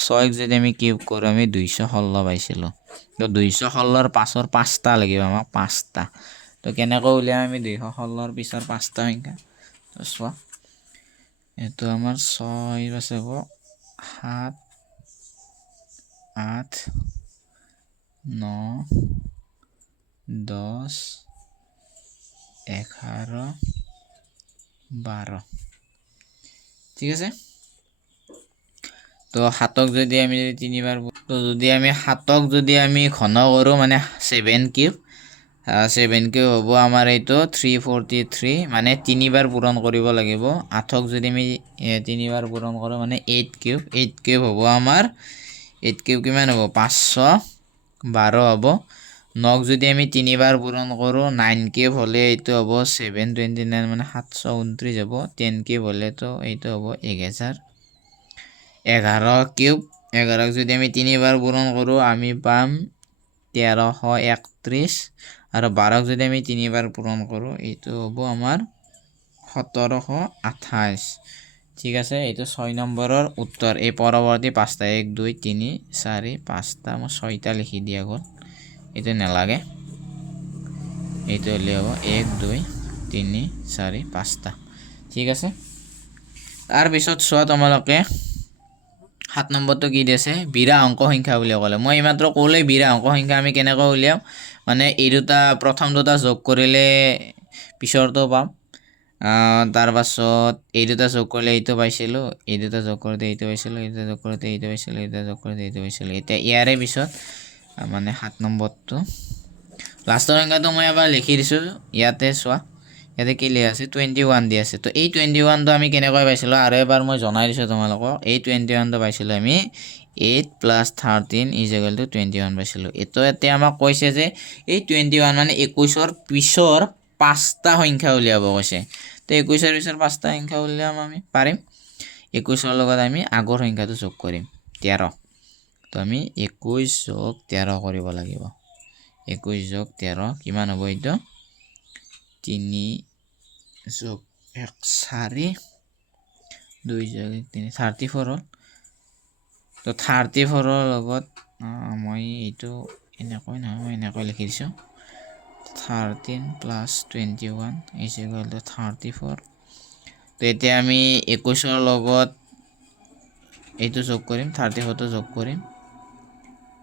6ক যদি আমি কিউব কৰোঁ আমি 216 পাইছিলোঁ তো 216ৰ পাছৰ 5টা লাগিব আমাক 5টা তো কেনেকৈ উলিয়াম আমি 216ৰ পিছৰ 5টা সংখ্যা তো চোৱা এইটো আমাৰ 6 আছে হ'ব 7 8 9 10 11 12 ঠিক আছে তো 7ক যদি আমি তিনিবাৰ তো যদি আমি 7ক যদি আমি ঘন কৰোঁ মানে 7 কিউব হ'ব আমাৰ এইটো 343 মানে তিনিবাৰ পূৰণ কৰিব লাগিব 8ক যদি আমি তিনিবাৰ পূৰণ কৰোঁ মানে 8 কিউব হ'ব আমাৰ 8 কিউব কিমান হ'ব 512 হ'ব 9ক যদি আমি তিনিবাৰ পূৰণ কৰোঁ 9 কিউব হ'লে এইটো হ'ব 729 মানে 729 হ'ব 10 কিউব হ'লেতো এইটো হ'ব 1000 11 কিউব 11ক যদি আমি তিনিবাৰ পূৰণ কৰোঁ আমি পাম 1331 আৰু 12ক যদি আমি তিনিবাৰ পূৰণ কৰোঁ এইটো হ'ব আমাৰ 1728 ঠিক আছে এইটো 6 নম্বৰৰ উত্তৰ এই পৰৱৰ্তী 5টা 1 2 3 4 5টা মই 6টা লিখি দিয়া গ'ল এইটো নালাগে এইটো হ'লে হ'ব 1 2 3 4 5টা ঠিক আছে তাৰপিছত চোৱা তোমালোকে 7 নম্বৰটো কি দিছে বিৰা অংক সংখ্যা বুলি ক'লে মই এইমাত্ৰ ক'লে বিৰা অংক সংখ্যা আমি কেনেকৈ উলিয়াম মানে এই দুটা প্ৰথম দুটা যোগ কৰিলে পিছৰটো পাম তাৰ পাছত এই দুটা যোগ কৰিলে এইটো পাইছিলোঁ এই দুটা যোগ কৰোঁতে এইটো পাইছিলোঁ এই দুটা যোগ কৰোঁতে এইটো পাইছিলোঁ এই দুটা যোগ কৰোঁতে এইটো পাইছিলোঁ এতিয়া ইয়াৰে পিছত মানে 7 নম্বৰটো লাষ্টৰ সংখ্যাটো মই এবাৰ লিখি দিছোঁ ইয়াতে চোৱা ইয়াতে কি লিখা আছে 21 দি আছে তো এই 21টো আমি কেনেকৈ পাইছিলোঁ আৰু এবাৰ মই জনাই দিছোঁ তোমালোকক এই 21টো পাইছিলোঁ আমি 8 + 13 = 21 পাইছিলোঁ এইটো এতিয়া আমাক কৈছে যে এই 21 মানে 21ৰ পিছৰ 5টা সংখ্যা উলিয়াব কৈছে তো 21ৰ পিছৰ 5টা সংখ্যা উলিয়াম আমি পাৰিম 21ৰ লগত আমি আগৰ সংখ্যাটো যোগ কৰিম 13 তো আমি 21 + 13 কৰিব লাগিব 21 + 13 কিমান হ'ব এইটো 3 + 1 4 2 + 1 3 34 হ'ল তো 34ৰ লগত মই এইটো এনেকৈ নহয় মই এনেকৈ লিখি দিছোঁ 13 + 21 = 34 তো এতিয়া আমি 21ৰ লগত এইটো যোগ কৰিম 34টো যোগ কৰিম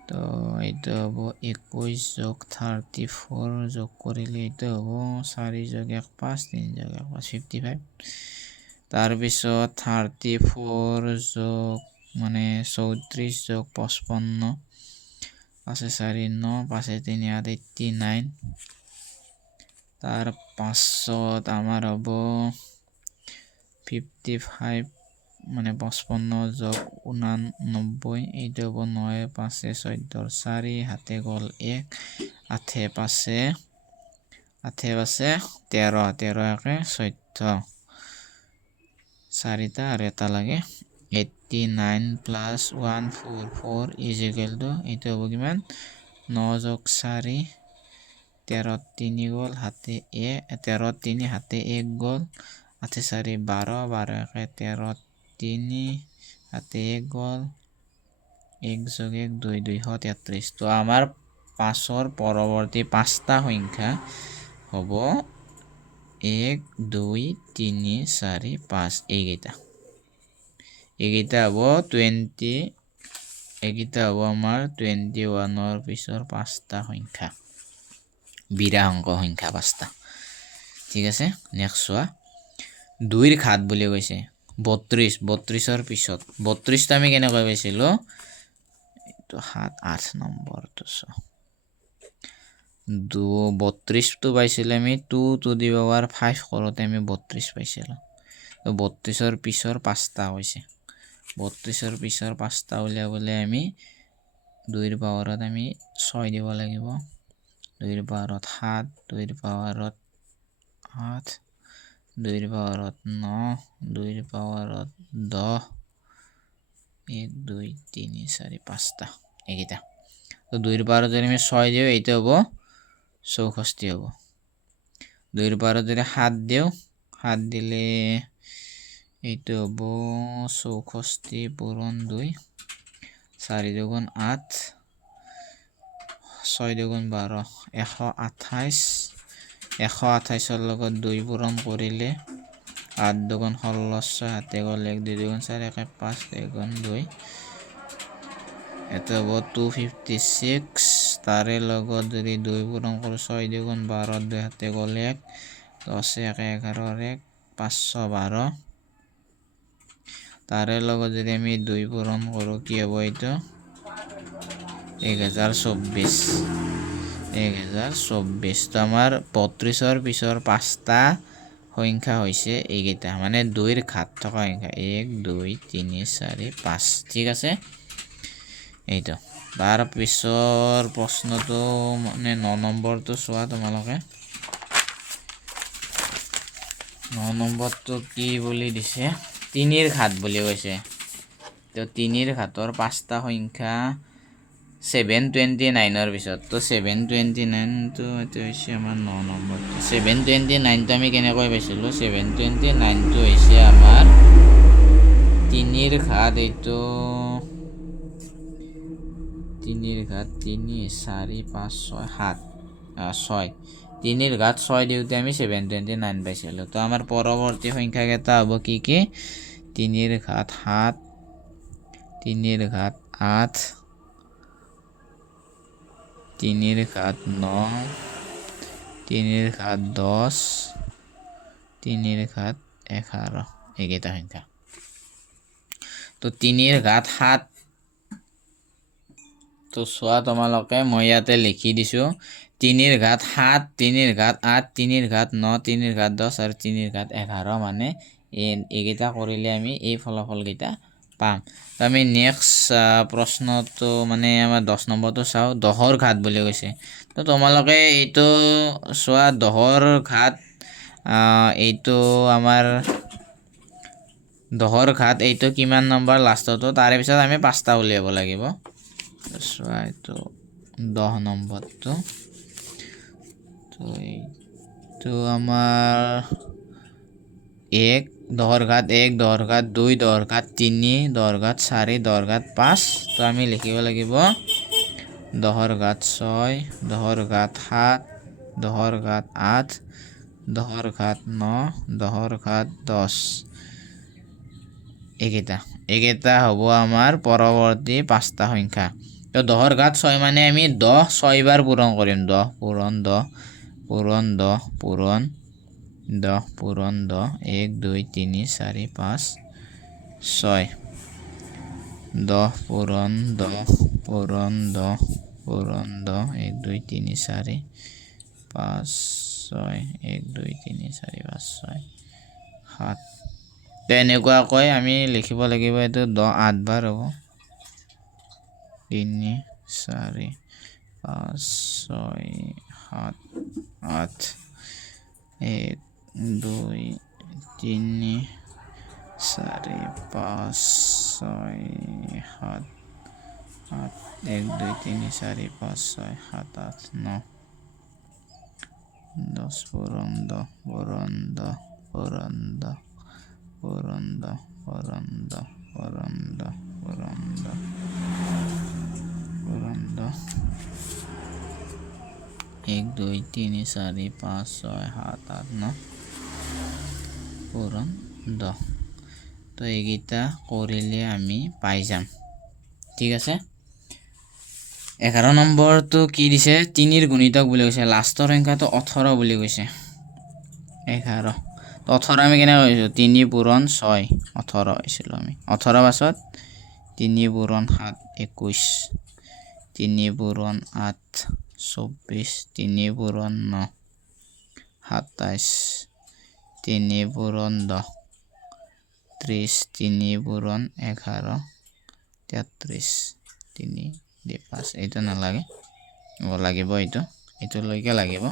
তো এইটো হ'ব 21 + 34 যোগ কৰিলে এইটো হ'ব 4 + 1 5 3 + 1 5 55 তাৰপিছত 34 মানে 34 + 55 5 4 9 5 3 8 89 তাৰ পাছত আমাৰ হ'ব 55 মানে 55 + 89 এইটো হ'ব 9 5 14 4 হাতে গ'ল 1 8 5 13 13 1 14 4টা আৰু এটা লাগে 89 + 144 = এইটো হ'ব কিমান 9 + 4 13 3 গ'ল হাতে 13 3 হাতে 1 গ'ল 8 4 12 12 1 13 3 হাতে 1 গ'ল 1 + 1 2 233 তো আমাৰ 5ৰ পৰৱৰ্তী 5টা সংখ্যা হ'ব 1 2 3 4 5 এইকেইটা হ'ব 20 এইকেইটা হ'ব আমাৰ 21ৰ পিছৰ 5টা সংখ্যা বিৰা অংক সংখ্যা 5টা ঠিক আছে নেক্সট চোৱা 2ৰ ঘাত বুলি কৈছে 32ৰ পিছত 32টো আমি কেনেকৈ পাইছিলোঁ এইটো 7 8 নম্বৰটো চোৱা 32টো পাইছিলোঁ আমি 2^5 কৰোঁতে আমি 32 পাইছিলোঁ তো 32ৰ পিছৰ 5টা হৈছে 32ৰ পিছৰ 5টা উলিয়াবলৈ আমি 2ৰ পাৱাৰত আমি 6 দিব লাগিব 2ৰ পাৱাৰত 7 2ৰ পাৱাৰত 8 2ৰ পাৱাৰত 9 2ৰ পাৱাৰত 10 1 2 3 4 5টা এইকেইটা তো 2ৰ পাৱাৰত যদি আমি 6 দিওঁ এইটো হ'ব 64 হ'ব 2ৰ পাৱাৰত যদি 7 দিওঁ 7 দিলে এইটো হ'ব 64 পূৰণ 2 4 × 2 = 8 6 × 2 = 12 128 128ৰ লগত 2 পূৰণ কৰিলে 8 × 2 = 16 6 হাতে গ'ল 1 2 2 × 4 1 5 2 × 2 এটা হ'ব 256 তাৰে লগত যদি 2 পূৰণ কৰোঁ 6 2 × 12 2 হাতে গ'ল 1 10 1 11 1 512 তাৰে লগত যদি আমি 2 পূৰণ কৰোঁ কি হ'ব এইটো 1024 তো আমাৰ 32ৰ পিছৰ 5টা সংখ্যা হৈছে এইকেইটা মানে 2ৰ ঘাত থকা সংখ্যা 1 2 3 4 5 ঠিক আছে এইটো তাৰ পিছৰ প্ৰশ্নটো মানে 9 নম্বৰটো চোৱা তোমালোকে 9 নম্বৰটো কি বুলি দিছে 3ৰ ঘাত বুলি কৈছে তো 3ৰ ঘাতৰ 5টা সংখ্যা 729ৰ পিছত তো 729টো এইটো হৈছে আমাৰ 9 নম্বৰটো 729টো আমি কেনেকৈ পাইছিলোঁ 729টো হৈছে আমাৰ 3ৰ ঘাত এইটো 3ৰ ঘাত 3 4 5 6 7 6 3ৰ ঘাত 6 দিওঁতে আমি 729 পাইছিলোঁ তো আমাৰ পৰৱৰ্তী সংখ্যাকেইটা হ'ব কি 3ৰ ঘাত 7 3 ৰ ঘাত 8 3 ৰ ঘাত 9 3 ৰ ঘাত 10 3 ৰ ঘাত 11 এইকেইটা সংখ্যা তো 3 ৰ ঘাত 7 তো চোৱা তোমালোকে মই ইয়াতে লিখি দিছোঁ 3 ৰ ঘাত 7 3 ৰ ঘাত 8 3 ৰ ঘাত 9 3 ৰ ঘাত 10 আৰু 3 ৰ ঘাত 11 মানে এইকেইটা কৰিলে আমি এই ফলাফলকেইটা পাম তো আমি নেক্সট প্ৰশ্নটো মানে আমাৰ 10 নম্বৰটো চাওঁ 10 ৰ ঘাত বুলি কৈছে তো তোমালোকে এইটো চোৱা 10 ৰ ঘাত এইটো আমাৰ 10 ৰ ঘাত এইটো কিমান নম্বৰ লাষ্টতো তাৰে পিছত আমি 5টা উলিয়াব লাগিব চোৱা এইটো 10 নম্বৰটো তো এইটো আমাৰ 1 10 ৰ ঘাত 1 10 ৰ ঘাত 2 10 ৰ ঘাত 3 10 ৰ ঘাত 4 10 ৰ ঘাত 5 তো আমি লিখিব লাগিব 10 ৰ ঘাত 6 10 ৰ ঘাত 7 10 ৰ ঘাত 8 10 ৰ ঘাত 9 10 ৰ ঘাত 10 এইকেইটা হ'ব আমাৰ পৰৱৰ্তী 5টা সংখ্যা তো 10 ৰ ঘাত 6 মানে আমি 10 6 বাৰ পূৰণ কৰিম 10 পূৰণ 10 পূৰণ 10 পূৰণ 10 পূৰণ 10 1 2 3 4 5 6 10 পূৰণ 10 পূৰণ 10 পূৰণ 10 1 2 3 4 5 6 1 2 3 4 5 6 7 তো এনেকুৱাকৈ আমি লিখিব লাগিব এইটো 10 8 বাৰ হ'ব 3 4 5 6 7 8 1 2 3 4 5 6 7 8 1 2 3 4 5 6 7 8 9 10 পূৰণ 10 পূৰণ 10 পূৰণ 10 পূৰণ 10 পূৰণ 10 পূৰণ 10 পূৰণ 10 পূৰণ 10 1 2 3 4 5 6 7 8 9 পূৰণ 10 তো এইকেইটা কৰিলে আমি পাই যাম ঠিক আছে 11 নম্বৰটো কি দিছে 3 ৰ গুণিতক বুলি কৈছে লাষ্টৰ সংখ্যাটো 18 বুলি কৈছে 11 18 আমি কেনেকৈ কৈছোঁ 3 পূৰণ 6 18 হৈছিলোঁ আমি 18 পাছত 3 পূৰণ 7 21 3 পূৰণ 8 24 3 পূৰণ 9 27 3 পূৰণ 10 30 3 পূৰণ 11 33 3 5 এইটো নালাগে লাগিব এইটোলৈকে লাগিব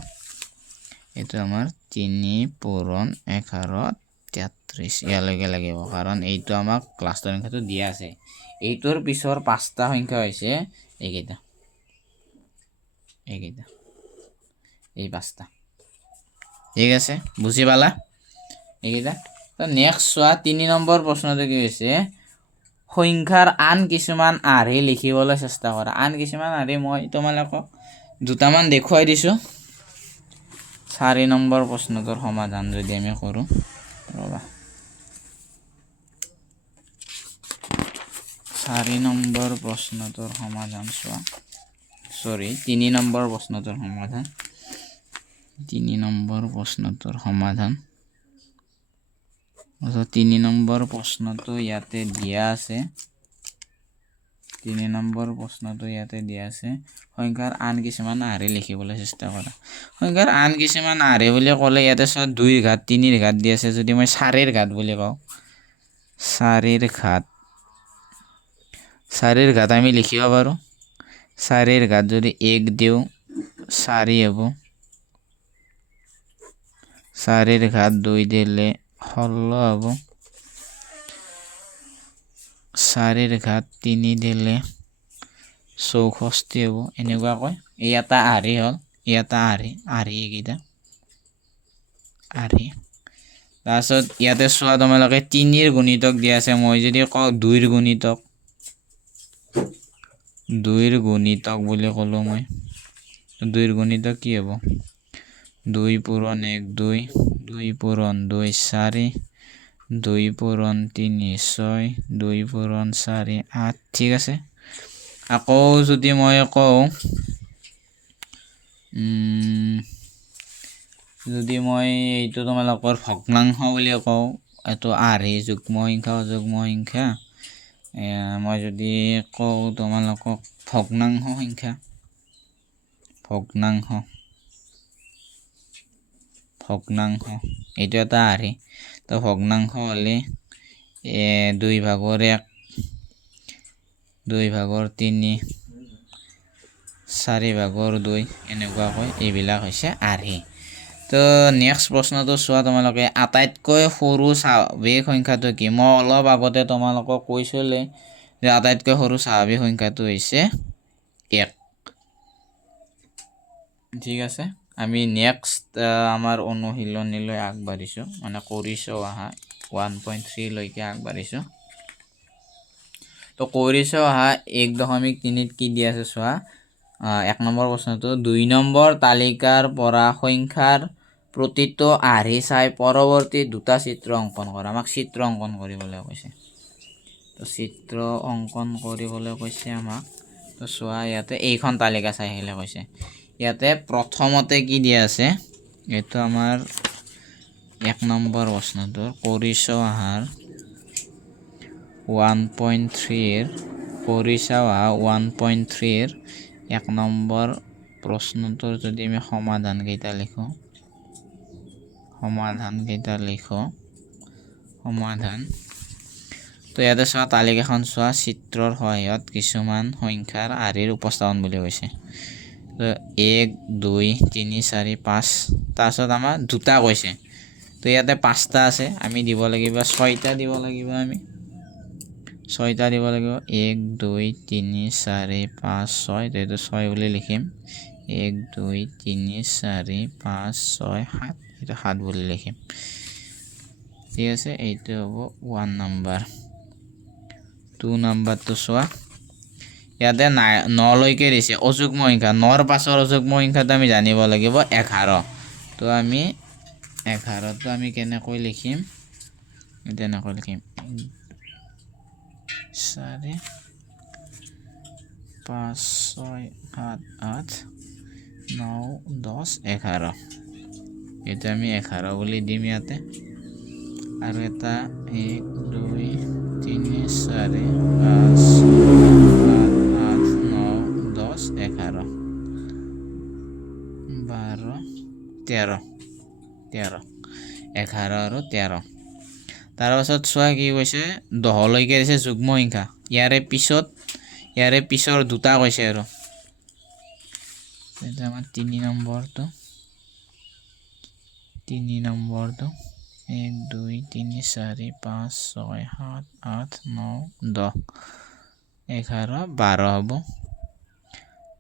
এইটো আমাৰ 3 পূৰণ 11 33 ইয়ালৈকে লাগিব কাৰণ এইটো আমাক লাষ্টৰ সংখ্যাটো দিয়া আছে এইটোৰ পিছৰ 5টা সংখ্যা হৈছে এইকেইটা এই 5টা ঠিক আছে বুজি পালা এইকেইটা তো নেক্সট চোৱা 3 নম্বৰ প্ৰশ্নটো কি হৈছে সংখ্যাৰ আন কিছুমান আৰ্হি লিখিবলৈ চেষ্টা কৰা আন কিছুমান আৰ্হি মই তোমালোকক দুটামান দেখুৱাই দিছোঁ 4 নম্বৰ প্ৰশ্নটোৰ সমাধান যদি আমি কৰোঁ ৰ'বা 4 নম্বৰ প্ৰশ্নটোৰ সমাধান চোৱা 3 নম্বৰ প্ৰশ্নটোৰ সমাধান 3 নম্বৰ প্ৰশ্নটোৰ সমাধান 3 নম্বৰ প্ৰশ্নটো ইয়াতে দিয়া আছে 3 নম্বৰ প্ৰশ্নটো ইয়াতে দিয়া আছে সংখ্যাৰ আন কিছুমান আৰ্হি লিখিবলৈ চেষ্টা কৰা সংখ্যাৰ আন কিছুমান আৰ্হি বুলি ক'লে ইয়াতে চোৱা 2 ৰ ঘাত 3 ৰ ঘাত দি আছে যদি মই 4 ৰ ঘাত বুলি কওঁ 4 ৰ ঘাত আমি লিখিব পাৰোঁ 4 ৰ ঘাত যদি 1 দিওঁ 4 হ'ব 4 ৰ ঘাত 2 দিলে 16 হ'ব 4 ৰ ঘাত 3 দিলে 64 হ'ব এনেকুৱাকৈ এই এটা আৰ্হি হ'ল এই এটা আৰ্হি এইকেইটা আৰ্হি তাৰপিছত ইয়াতে চোৱা তোমালোকে 3 ৰ গুণিতক দিয়া আছে মই যদি কওঁ 2 ৰ গুণিতক 2 ৰ গুণিতক বুলি ক'লোঁ মই 2 ৰ গুণিতক কি হ'ব 2 পূৰণ 1 2 2 পূৰণ 2 4 2 পূৰণ 3 6 2 পূৰণ 4 8 ঠিক আছে আকৌ যদি মই কওঁ যদি মই এইটো তোমালোকৰ ভগ্নাংশ বুলি কওঁ এইটো আঢ়ি যুগ্ম সংখ্যা অযুগ্ম সংখ্যা মই যদি কওঁ তোমালোকক ভগ্নাংশ সংখ্যা ভগ্নাংশ এইটো এটা আঢ়ি তো ভগ্নাংশ হ'লে 2 ভাগৰ 1 2 ভাগৰ 3 4 ভাগৰ 2 এনেকুৱাকৈ এইবিলাক হৈছে আঢ়ি তো নেক্সট প্ৰশ্নটো চোৱা তোমালোকে আটাইতকৈ সৰু স্বাভাৱিক সংখ্যাটো কি মই অলপ আগতে তোমালোকক কৈছিলো যে আটাইতকৈ সৰু স্বাভাৱিক সংখ্যাটো হৈছে 1 ঠিক আছে আমি নেক্সট আমাৰ অনুশীলনীলৈ আগবাঢ়িছোঁ মানে কৰিছোঁ অহা 1.3 লৈকে আগবাঢ়িছোঁ তো কৰিছোঁ অহা 1.3 কি দি আছে চোৱা 1 নম্বৰ প্ৰশ্নটো 2 নম্বৰ তালিকাৰ পৰা সংখ্যাৰ প্ৰতিটো আঢ়ি চাই পৰৱৰ্তী দুটা চিত্ৰ অংকন কৰা আমাক চিত্ৰ অংকন কৰিবলৈ কৈছে তো চিত্ৰ অংকন কৰিবলৈ কৈছে আমাক তো চোৱা ইয়াতে এইখন তালিকা চাই আহিলে কৈছে ইয়াতে প্ৰথমতে কি দিয়া আছে এইটো আমাৰ 1 নম্বৰ প্ৰশ্নটো কৰিছোঁ আহাৰ 1.3 কৰিছোঁ অহা 1.3 1 নম্বৰ প্ৰশ্নটোৰ যদি আমি সমাধানকেইটা লিখোঁ সমাধান তো ইয়াতে চোৱা তালিকাখন চোৱা চিত্ৰৰ সহায়ত কিছুমান সংখ্যাৰ আঢ়িৰ উপস্থাপন বুলি কৈছে 1 2 3 4 5 তাৰপিছত আমাৰ দুটা কৈছে তো ইয়াতে 5টা আছে আমি দিব লাগিব 6টা দিব লাগিব আমি 6টা দিব লাগিব 1 2 3 4 5 6 এইটো 6 বুলি লিখিম 1 2 3 4 5 6 7 এইটো 7 বুলি লিখিম ঠিক আছে এইটো হ'ব 1 নম্বৰ 2 নম্বৰটো চোৱা ইয়াতে 9 লৈকে দিছে অযুগ্ম সংখ্যা 9ৰ পাছৰ অযুগ্ম সংখ্যাটো আমি জানিব লাগিব 11 তো আমি 11টো আমি কেনেকৈ লিখিম তেনেকৈ লিখিম 4 5 6 7 8 9 10 11 এটা আমি 11 বুলি দিম ইয়াতে আৰু এটা 1 2 3 4 5 11 12 13 11 আৰু 13 তাৰপাছত চোৱা কি কৈছে 10 লৈকে দিছে যুগ্ম সংখ্যা ইয়াৰে পিছৰ দুটা কৈছে আৰু এটা আমাৰ 3 নম্বৰটো 1 2 3 4 5 6 7 8 9 10 11 12 হ'ব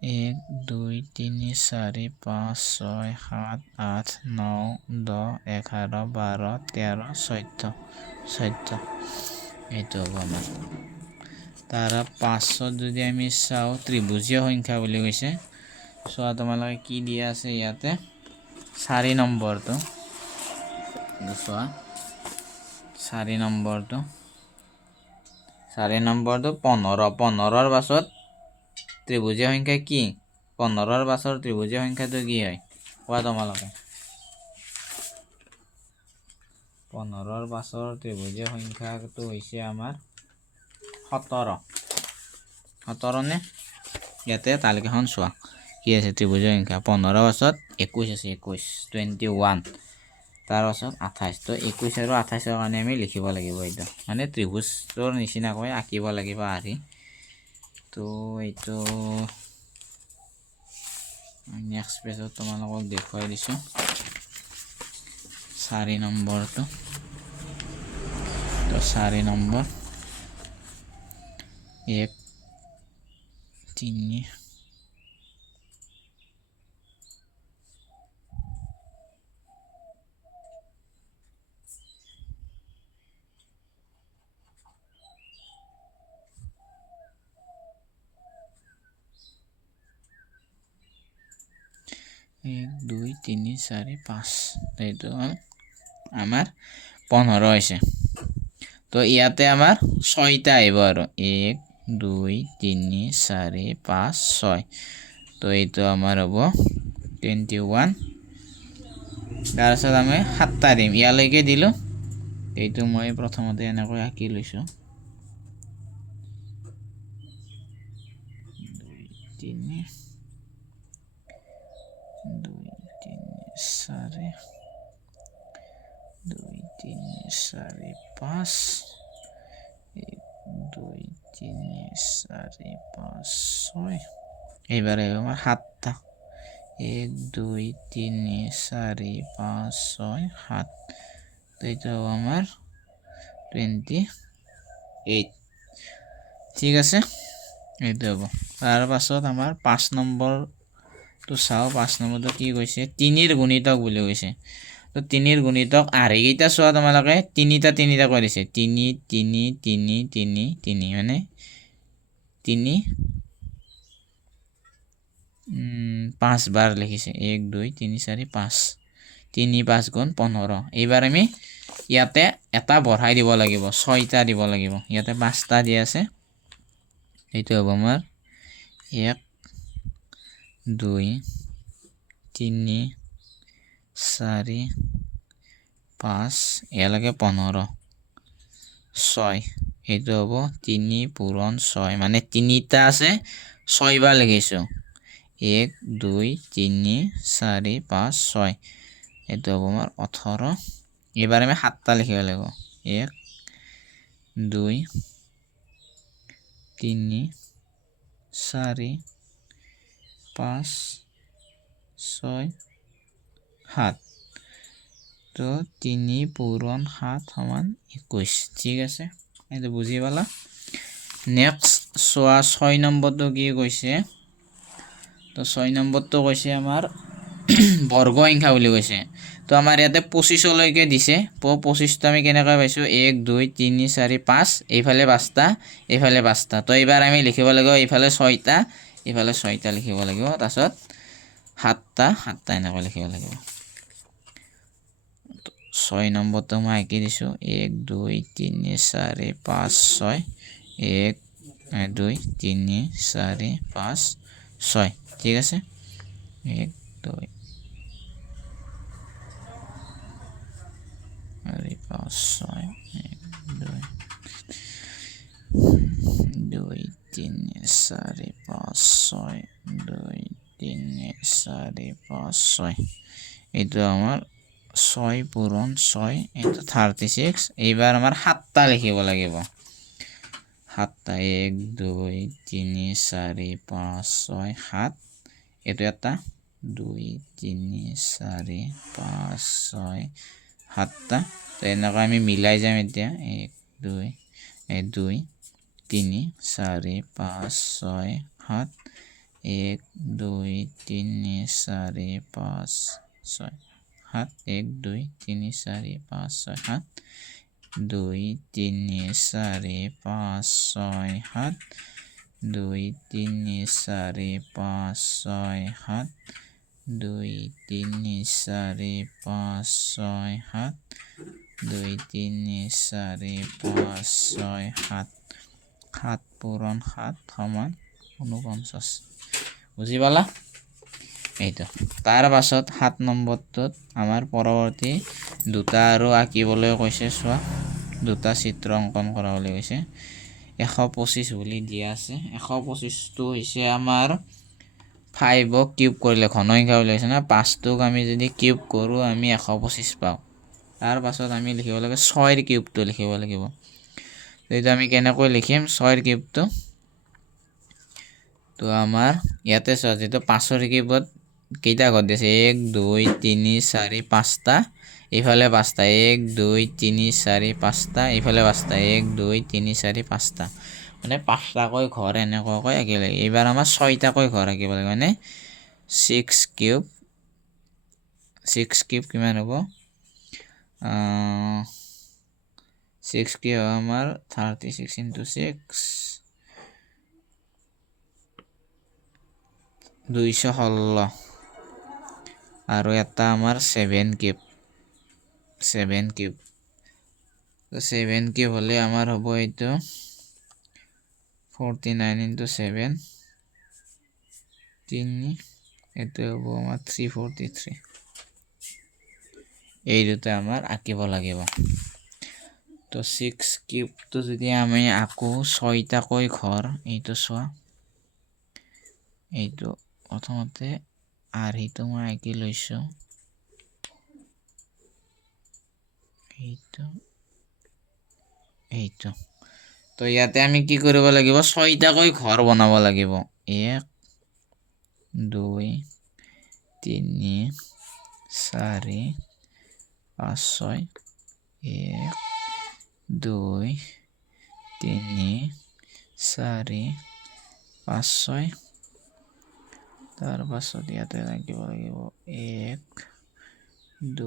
1 2 3 4 5 6 7 8 9 10 11 12 13 14 এইটো হ'ব আমাৰ তাৰ পাছত যদি আমি চাওঁ ত্ৰিভুজীয় সংখ্যা বুলি কৈছে চোৱা তোমালোকে কি দিয়া আছে ইয়াতে 4 নম্বৰটো চোৱা 4 নম্বৰটো 15ৰ পাছত ত্ৰিভুজীয় সংখ্যা কি 15ৰ পাছৰ ত্ৰিভুজীয় সংখ্যাটো কি হয় কোৱা তোমালোকে 15ৰ পাছৰ ত্ৰিভুজীয় সংখ্যাটো হৈছে আমাৰ 17 নে ইয়াতে তালিকাখন চোৱা কি আছে ত্ৰিভুজীয় সংখ্যা 15ৰ পাছত 21 আছে 21 তাৰ পাছত 28 তো 21 আৰু 28ৰ কাৰণে আমি লিখিব লাগিব এইটো মানে ত্ৰিভুজৰ নিচিনাকৈ আঁকিব লাগিব আঢ়ি তো এইটো নেক্সট পেজত তোমালোকক দেখুৱাই দিছোঁ 4 নম্বৰটো তো 4 নম্বৰ 1 3 1 2 3 4 5 এইটো আমাৰ 15 হৈছে তো ইয়াতে আমাৰ 6টা আহিব আৰু 1 2 3 4 5 6 তো এইটো আমাৰ হ'ব 21 তাৰপিছত আমি 7টা দিম ইয়ালৈকে দিলোঁ এইটো মই প্ৰথমতে এনেকৈ আঁকি লৈছোঁ 2 3 2 3 4 2 3 4 5 1 2 3 4 5 6 এইবারে আমার 7টা 1 2 3 4 5 6 7 তো এটাও আমার 28 ঠিক আছে এইটো হ'ব তাৰপাছত আমাৰ 5 নম্বৰটো চাওঁ 5 নম্বৰটো কি কৈছে 3ৰ গুণিতক বুলি কৈছে তো 3ৰ গুণিতক আঢ়ৈকেইটা চোৱা তোমালোকে তিনিটা কৈ দিছে 3 3 3 3 3 মানে 3 5 বাৰ লিখিছে 1 2 3 4 5 3 5 গুণ 15 এইবাৰ আমি ইয়াতে এটা বঢ়াই দিব লাগিব 6টা দিব লাগিব ইয়াতে 5টা দিয়া আছে এইটো হ'ব আমাৰ 1 2 3 4 5 এয়ালৈকে 15 6 এইটো হ'ব 3 পূৰণ 6 মানে 3টা আছে 6 বাৰ লিখিছোঁ 1 2 3 4 5 6 এইটো হ'ব আমাৰ 18 এইবাৰ আমি 7টা লিখিব লাগিব 1 2 3 4 5 6 7 তো 3 পূৰণ 7 সমান 21 ঠিক আছে এইটো বুজি পালা নেক্সট চোৱা 6 নম্বৰটো কি কৈছে তো 6 নম্বৰটো কৈছে আমাৰ বৰ্গ সংখ্যা বুলি কৈছে তো আমাৰ ইয়াতে 25 লৈকে দিছে 25টো আমি কেনেকৈ পাইছোঁ 1 2 3 4 5 এইফালে 5টা এইফালে 5টা তো এইবাৰ আমি লিখিব লাগিব এইফালে 6টা এইফালে 6টা লিখিব লাগিব তাৰপিছত 7টা এনেকৈ লিখিব লাগিব 6 নম্বৰটো মই আঁকি দিছোঁ 1 2 3 4 5 6 1 2 3 4 5 6 ঠিক আছে 1 2 4 5 6 1 2 3 4 5 6 2 3 4 5 6 এইটো আমাৰ 6 পূৰণ 6 এইটো 36 এইবাৰ আমাৰ 7টা লিখিব লাগিব 7টা 1 2 3 4 5 6 7 এইটো এটা 2 3 4 5 6 7টা তো এনেকৈ আমি মিলাই যাম এতিয়া 1 2 2 3 4 5 6 7 1 2 3 4 5 6 7 1 2 3 4 5 6 7 2 3 4 5 6 7 2 3 4 5 6 7 2 3 4 5 6 7 2 3 4 5 6 7 7 পূৰণ 7 সমান 49 বুজি পালা এইটো তাৰ পাছত 7 নম্বৰটোত আমাৰ পৰৱৰ্তী দুটা আৰু আঁকিবলৈ কৈছে চোৱা দুটা চিত্ৰ অংকন কৰাবলৈ কৈছে 125 বুলি দিয়া আছে 125টো হৈছে আমাৰ 5ক কিউব কৰিলে ঘন সংখ্যা বুলি কৈছে না 5টোক আমি যদি কিউব কৰোঁ আমি 125 পাওঁ তাৰ পাছত আমি লিখিব লাগে 6ৰ কিউবটো লিখিব লাগিব এইটো আমি কেনেকৈ লিখিম 6ৰ কিউবটো তো আমাৰ ইয়াতে চোৱা যেটো 5ৰ কিউবত কেইটা ঘৰ দিছে 1 2 3 4 5টা এইফালে 5টা 1 2 3 4 5টা এইফালে 5টা 1 2 3 4 5টা মানে 5টাকৈ ঘৰ এনেকুৱাকৈ আঁকিব লাগে এইবাৰ আমাৰ 6টাকৈ ঘৰ আঁকিব লাগে মানে 6 কিউব কিমান হ'ব 6 কিউব আমাৰ 36 into 6 216 আৰু এটা আমাৰ 7 কিউব তো 7 কিউব হলে আমার হব এইটো 49 ইন্টু 7 3 এইটো হব আমার 343 এই দুটা আমার আঁকিব লাগিব তো 6 কিউবটো যদি আমি আঁকো 6টাকৈ ঘৰ এইটো চোৱা এইটো প্ৰথমতে আৰ্হিটো মই আঁকি লৈছো এইটো তো ইয়াতে আমি কি কৰিব লাগিব 6টাকৈ ঘৰ বনাব লাগিব 1 2 3 4 5 6 1 2 3 4 5 6 তাৰ পাছত ইয়াতে ৰাখিব লাগিব 1 2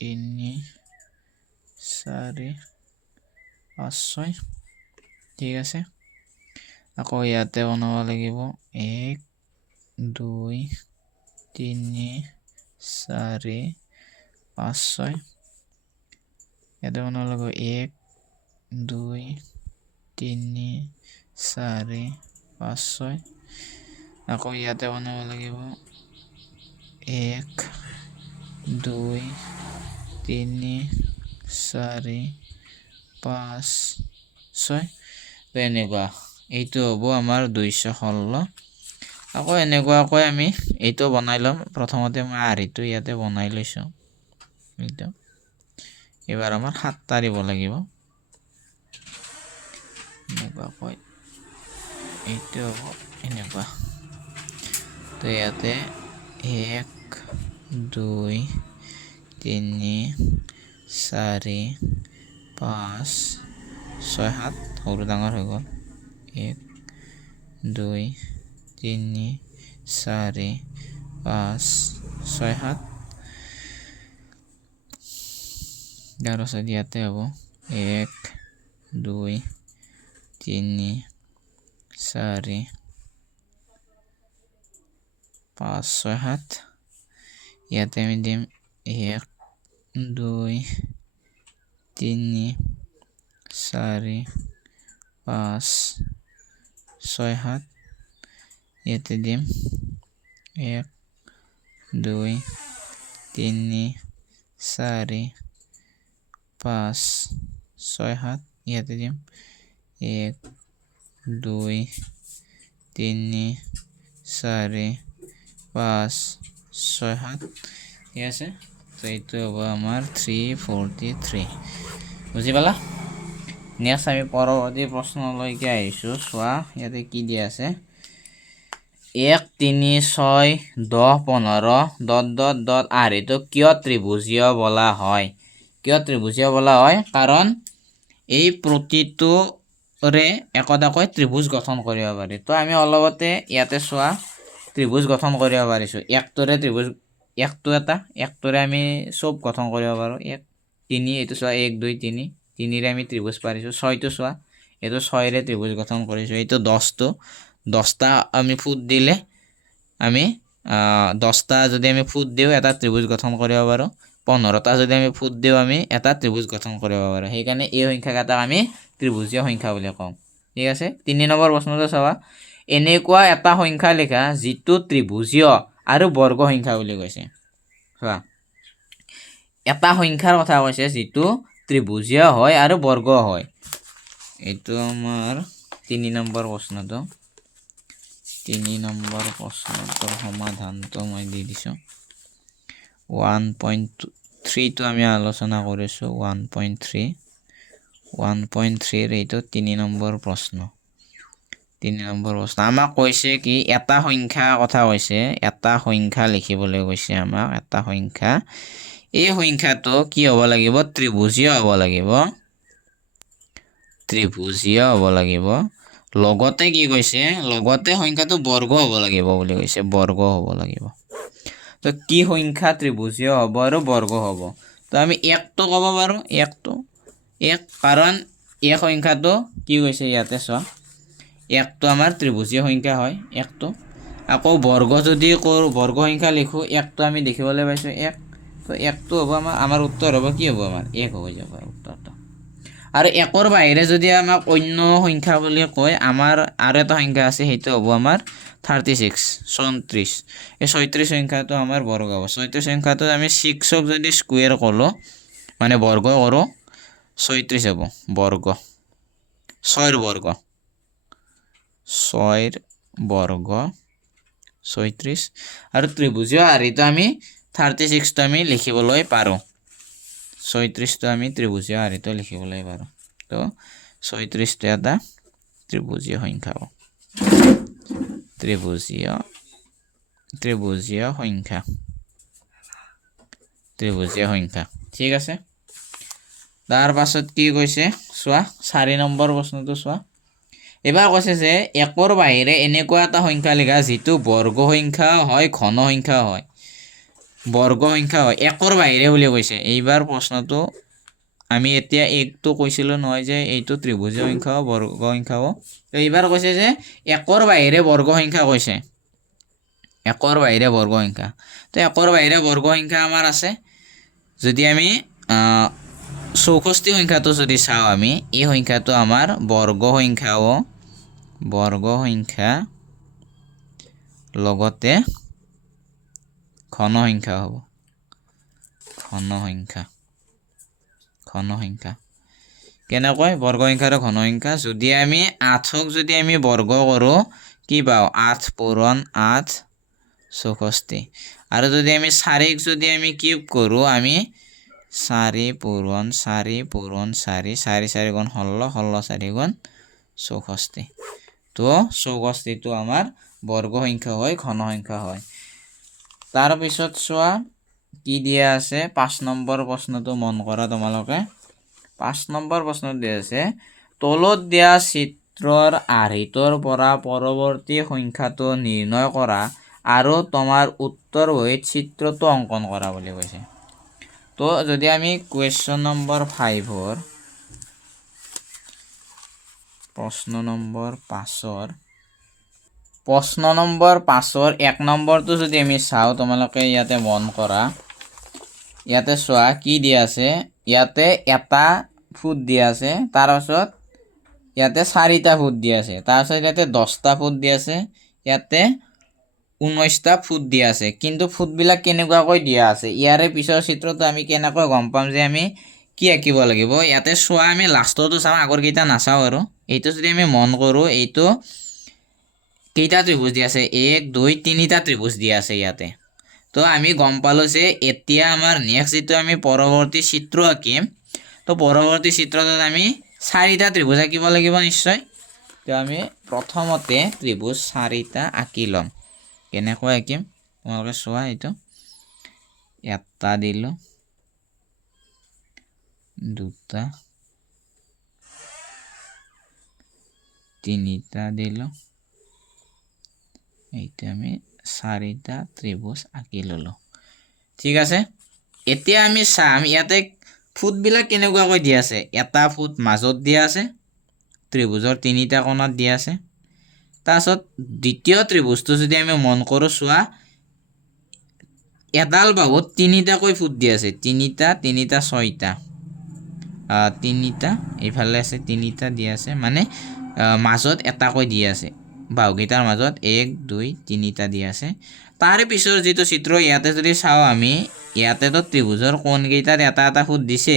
3 4 5 6 ঠিক আছে আকৌ ইয়াতে বনাব লাগিব 1 2 3 4 5 6 ইয়াতে বনাব লাগিব 1 2 3 4 5 6 আকৌ ইয়াতে বনাব লাগিব 1 2 3 4 5 6 তো এনেকুৱা এইটো হ'ব আমাৰ 216 আকৌ এনেকুৱাকৈ আমি এইটো বনাই ল'ম প্ৰথমতে মই আৰ্হিটো ইয়াতে বনাই লৈছো এইটো এবাৰ আমাৰ 7টা দিব লাগিব এনেকুৱাকৈ এইটো হ'ব এনেকুৱা তো ইয়াতে 1 2 3 4 5 6 7 সৰু ডাঙৰ হৈ গ'ল 1 2 3 4 5 6 7 ইয়াৰ পাছত ইয়াতে হ'ব 1 2 3 4 5 6 7 ইয়াতে আমি দিম 1 2 3 4 5 6 7 ইয়াতে দিম 1 2 3 4 5 6 7 ইয়াতে দিম 1 2 3 4 5 6 7 ঠিক আছে তো এইটো হ'ব আমাৰ 343 বুজি পালা নেক্সট আমি পৰৱৰ্তী প্ৰশ্নলৈকে আহিছোঁ চোৱা ইয়াতে কি দিয়া আছে 1 3 6 10 15 ডট ডট ডট আৰ্হিটো কিয় ত্ৰিভুজীয় বোলা হয় কিয় ত্ৰিভুজীয় বোলা হয় কাৰণ এই প্ৰতিটোৰে একোটাকৈ ত্ৰিভুজ গঠন কৰিব পাৰি তো আমি অলপতে ইয়াতে চোৱা ত্ৰিভুজ গঠন কৰিব পাৰিছোঁ একটোৰে ত্ৰিভুজ একটোৰে আমি চব গঠন কৰিব পাৰোঁ 1 3 এইটো চোৱা 1 2 3 3ৰে আমি ত্ৰিভুজ পাৰিছোঁ 6টো চোৱা এইটো 6ৰে ত্ৰিভুজ গঠন কৰিছোঁ এইটো 10টা আমি ফুট দিলে আমি 10টা যদি আমি ফুট দিওঁ এটা ত্ৰিভুজ গঠন কৰিব পাৰোঁ 15টা যদি আমি ফুট দিওঁ আমি এটা ত্ৰিভুজ গঠন কৰিব পাৰোঁ সেইকাৰণে এই সংখ্যাকেইটাক আমি ত্ৰিভুজীয় সংখ্যা বুলি কওঁ ঠিক আছে 3 নম্বৰ প্ৰশ্নটো চাবা এনেকুৱা এটা সংখ্যা লিখা যিটো ত্ৰিভুজীয় আৰু বৰ্গ সংখ্যা বুলি কৈছে চোৱা এটা সংখ্যাৰ কথা কৈছে যিটো ত্ৰিভুজীয় হয় আৰু বৰ্গ হয় এইটো আমাৰ 3 নম্বৰ প্ৰশ্নটো 3 নম্বৰ প্ৰশ্নটোৰ সমাধানটো মই দি দিছোঁ 1.3 টো আমি আলোচনা কৰিছোঁ 1.3 এইটো 3 নম্বৰ প্ৰশ্ন 3 নম্বৰ প্ৰশ্ন আমাক কৈছে কি এটা সংখ্যা কথা কৈছে এটা সংখ্যা লিখিবলৈ কৈছে আমাক এটা সংখ্যা এই সংখ্যাটো কি হ'ব লাগিব ত্ৰিভুজীয় হ'ব লাগিব লগতে কি কৈছে লগতে সংখ্যাটো বৰ্গ হ'ব লাগিব বুলি কৈছে বৰ্গ হ'ব লাগিব তো কি সংখ্যা ত্ৰিভুজীয় হ'ব আৰু বৰ্গ হ'ব তো আমি 1টো ক'ব পাৰোঁ 1টো 1 কাৰণ এই সংখ্যাটো কি কৈছে ইয়াতে চোৱা 1টো আমাৰ ত্ৰিভুজীয় সংখ্যা হয় 1টো আকৌ বৰ্গ যদি কৰোঁ বৰ্গ সংখ্যা লিখোঁ 1টো আমি দেখিবলৈ পাইছোঁ 1 তো 1 তো হ'ব আমাৰ উত্তৰ হ'ব কি হ'ব আমাৰ 1 হৈ যাব উত্তৰটো আৰু 1ৰ বাহিৰে যদি আমাক অন্য সংখ্যা বুলি কয় আমাৰ আৰু এটা সংখ্যা আছে সেইটো হ'ব আমাৰ 36 34 এই 36 সংখ্যাটো আমাৰ বৰ্গ হ'ব 36 সংখ্যাটো আমি 6ক যদি স্কুৱেৰ কৰোঁ মানে বৰ্গ কৰোঁ 36 হ'ব বৰ্গ 6ৰ বৰ্গ 36 আৰু ত্ৰিভুজীয় আৰ্হিটো আমি 36টো আমি লিখিবলৈ পাৰোঁ 36টো আমি ত্ৰিভুজীয় আৰ্হিটো লিখিবলৈ পাৰোঁ তো 36টো এটা ত্ৰিভুজীয় সংখ্যা হ'ব ত্ৰিভুজীয় সংখ্যা ঠিক আছে তাৰ পাছত কি কৈছে চোৱা 4 নম্বৰ প্ৰশ্নটো চোৱা এবাৰ কৈছে যে 1ৰ বাহিৰে এনেকুৱা এটা সংখ্যা লিখা যিটো বৰ্গ সংখ্যা হয় ঘন সংখ্যা হয় বৰ্গ সংখ্যা হয় 1ৰ বাহিৰে বুলি কৈছে এইবাৰ প্ৰশ্নটো আমি এতিয়া 1টো কৈছিলোঁ নহয় যে এইটো ত্ৰিভুজীয় সংখ্যা বৰ্গ সংখ্যা হ'ব তো এইবাৰ কৈছে যে 1ৰ বাহিৰে বৰ্গ সংখ্যা কৈছে 1ৰ বাহিৰে বৰ্গ সংখ্যা তো 1ৰ বাহিৰে বৰ্গ সংখ্যা আমাৰ আছে যদি আমি 64 সংখ্যাটো যদি চাওঁ আমি এই সংখ্যাটো আমাৰ বৰ্গ সংখ্যা হ'ব বৰ্গ সংখ্যা লগতে ঘন সংখ্যা হ'ব ঘন সংখ্যা কেনেকৈ বৰ্গ সংখ্যা আৰু ঘন সংখ্যা যদি আমি 8ক যদি আমি বৰ্গ কৰোঁ কি পাওঁ 8 পূৰণ 8 64 আৰু যদি আমি 4ক যদি আমি কিউব কৰোঁ আমি 4 পূৰণ 4 পূৰণ 4 4 4 গুণ 16 16 4 গুণ 64 তো 64টো আমাৰ বৰ্গ সংখ্যা হয় ঘন সংখ্যা হয় তাৰপিছত চোৱা কি দিয়া আছে 5 নম্বৰ প্ৰশ্নটো মন কৰা তোমালোকে 5 নম্বৰ প্ৰশ্নত দিয়া আছে তলত দিয়া চিত্ৰৰ আৰ্হিটোৰ পৰা পৰৱৰ্তী সংখ্যাটো নিৰ্ণয় কৰা আৰু তোমাৰ উত্তৰ বহীত চিত্ৰটো অংকন কৰা বুলি কৈছে তো যদি আমি কুৱেশ্যন নম্বৰ 5ৰ প্ৰশ্ন নম্বৰ 5ৰ 1 নম্বৰটো যদি আমি চাওঁ তোমালোকে ইয়াতে মন কৰা ইয়াতে চোৱা কি দিয়া আছে ইয়াতে এটা ফুট দিয়া আছে তাৰপাছত ইয়াতে 4টা ফুট দিয়া আছে তাৰপাছত ইয়াতে 10টা ফুট দিয়া আছে ইয়াতে 19টা ফুট দিয়া আছে কিন্তু ফুটবিলাক কেনেকুৱাকৈ দিয়া আছে ইয়াৰে পিছৰ চিত্ৰটো আমি কেনেকৈ গম পাম যে আমি কি আঁকিব লাগিব ইয়াতে চোৱা আমি লাষ্টতো চাওঁ আগৰকেইটা নাচাওঁ আৰু এইটো যদি আমি মন কৰোঁ এইটো কেইটা ত্ৰিভুজ দিয়া আছে 1 2 3টা ত্ৰিভুজ দিয়া আছে ইয়াতে তো আমি গম পালোঁ যে এতিয়া আমাৰ নেক্সট যিটো আমি পৰৱৰ্তী চিত্ৰ আঁকিম তো পৰৱৰ্তী চিত্ৰটোত আমি 4টা ত্ৰিভুজ আঁকিব লাগিব নিশ্চয় তো আমি প্ৰথমতে ত্ৰিভুজ 4টা আঁকি ল'ম কেনেকৈ আঁকিম তোমালোকে চোৱা এইটো এটা দিলোঁ 2টা 3টা দিলোঁ এইটো আমি 4টা ত্ৰিভুজ আঁকি ল'লোঁ ঠিক আছে এতিয়া আমি চাম ইয়াতে ফুটবিলাক কেনেকুৱাকৈ দিয়া আছে এটা ফুট মাজত দিয়া আছে ত্ৰিভুজৰ 3টা কোণত দিয়া আছে তাৰপিছত দ্বিতীয় ত্ৰিভুজটো যদি আমি মন কৰোঁ চোৱা এডাল বাহুত 3টাকৈ ফুট দিয়া আছে 3টা 3টা 6টা 3টা এইফালে আছে 3টা দিয়া আছে মানে মাজত এটাকৈ দিয়া আছে বাহুকেইটাৰ মাজত 1 2 3টা দিয়া আছে তাৰে পিছৰ যিটো চিত্ৰ ইয়াতে যদি চাওঁ আমি ইয়াতেতো ত্ৰিভুজৰ কোণকেইটাত এটা এটা ফুট দিছে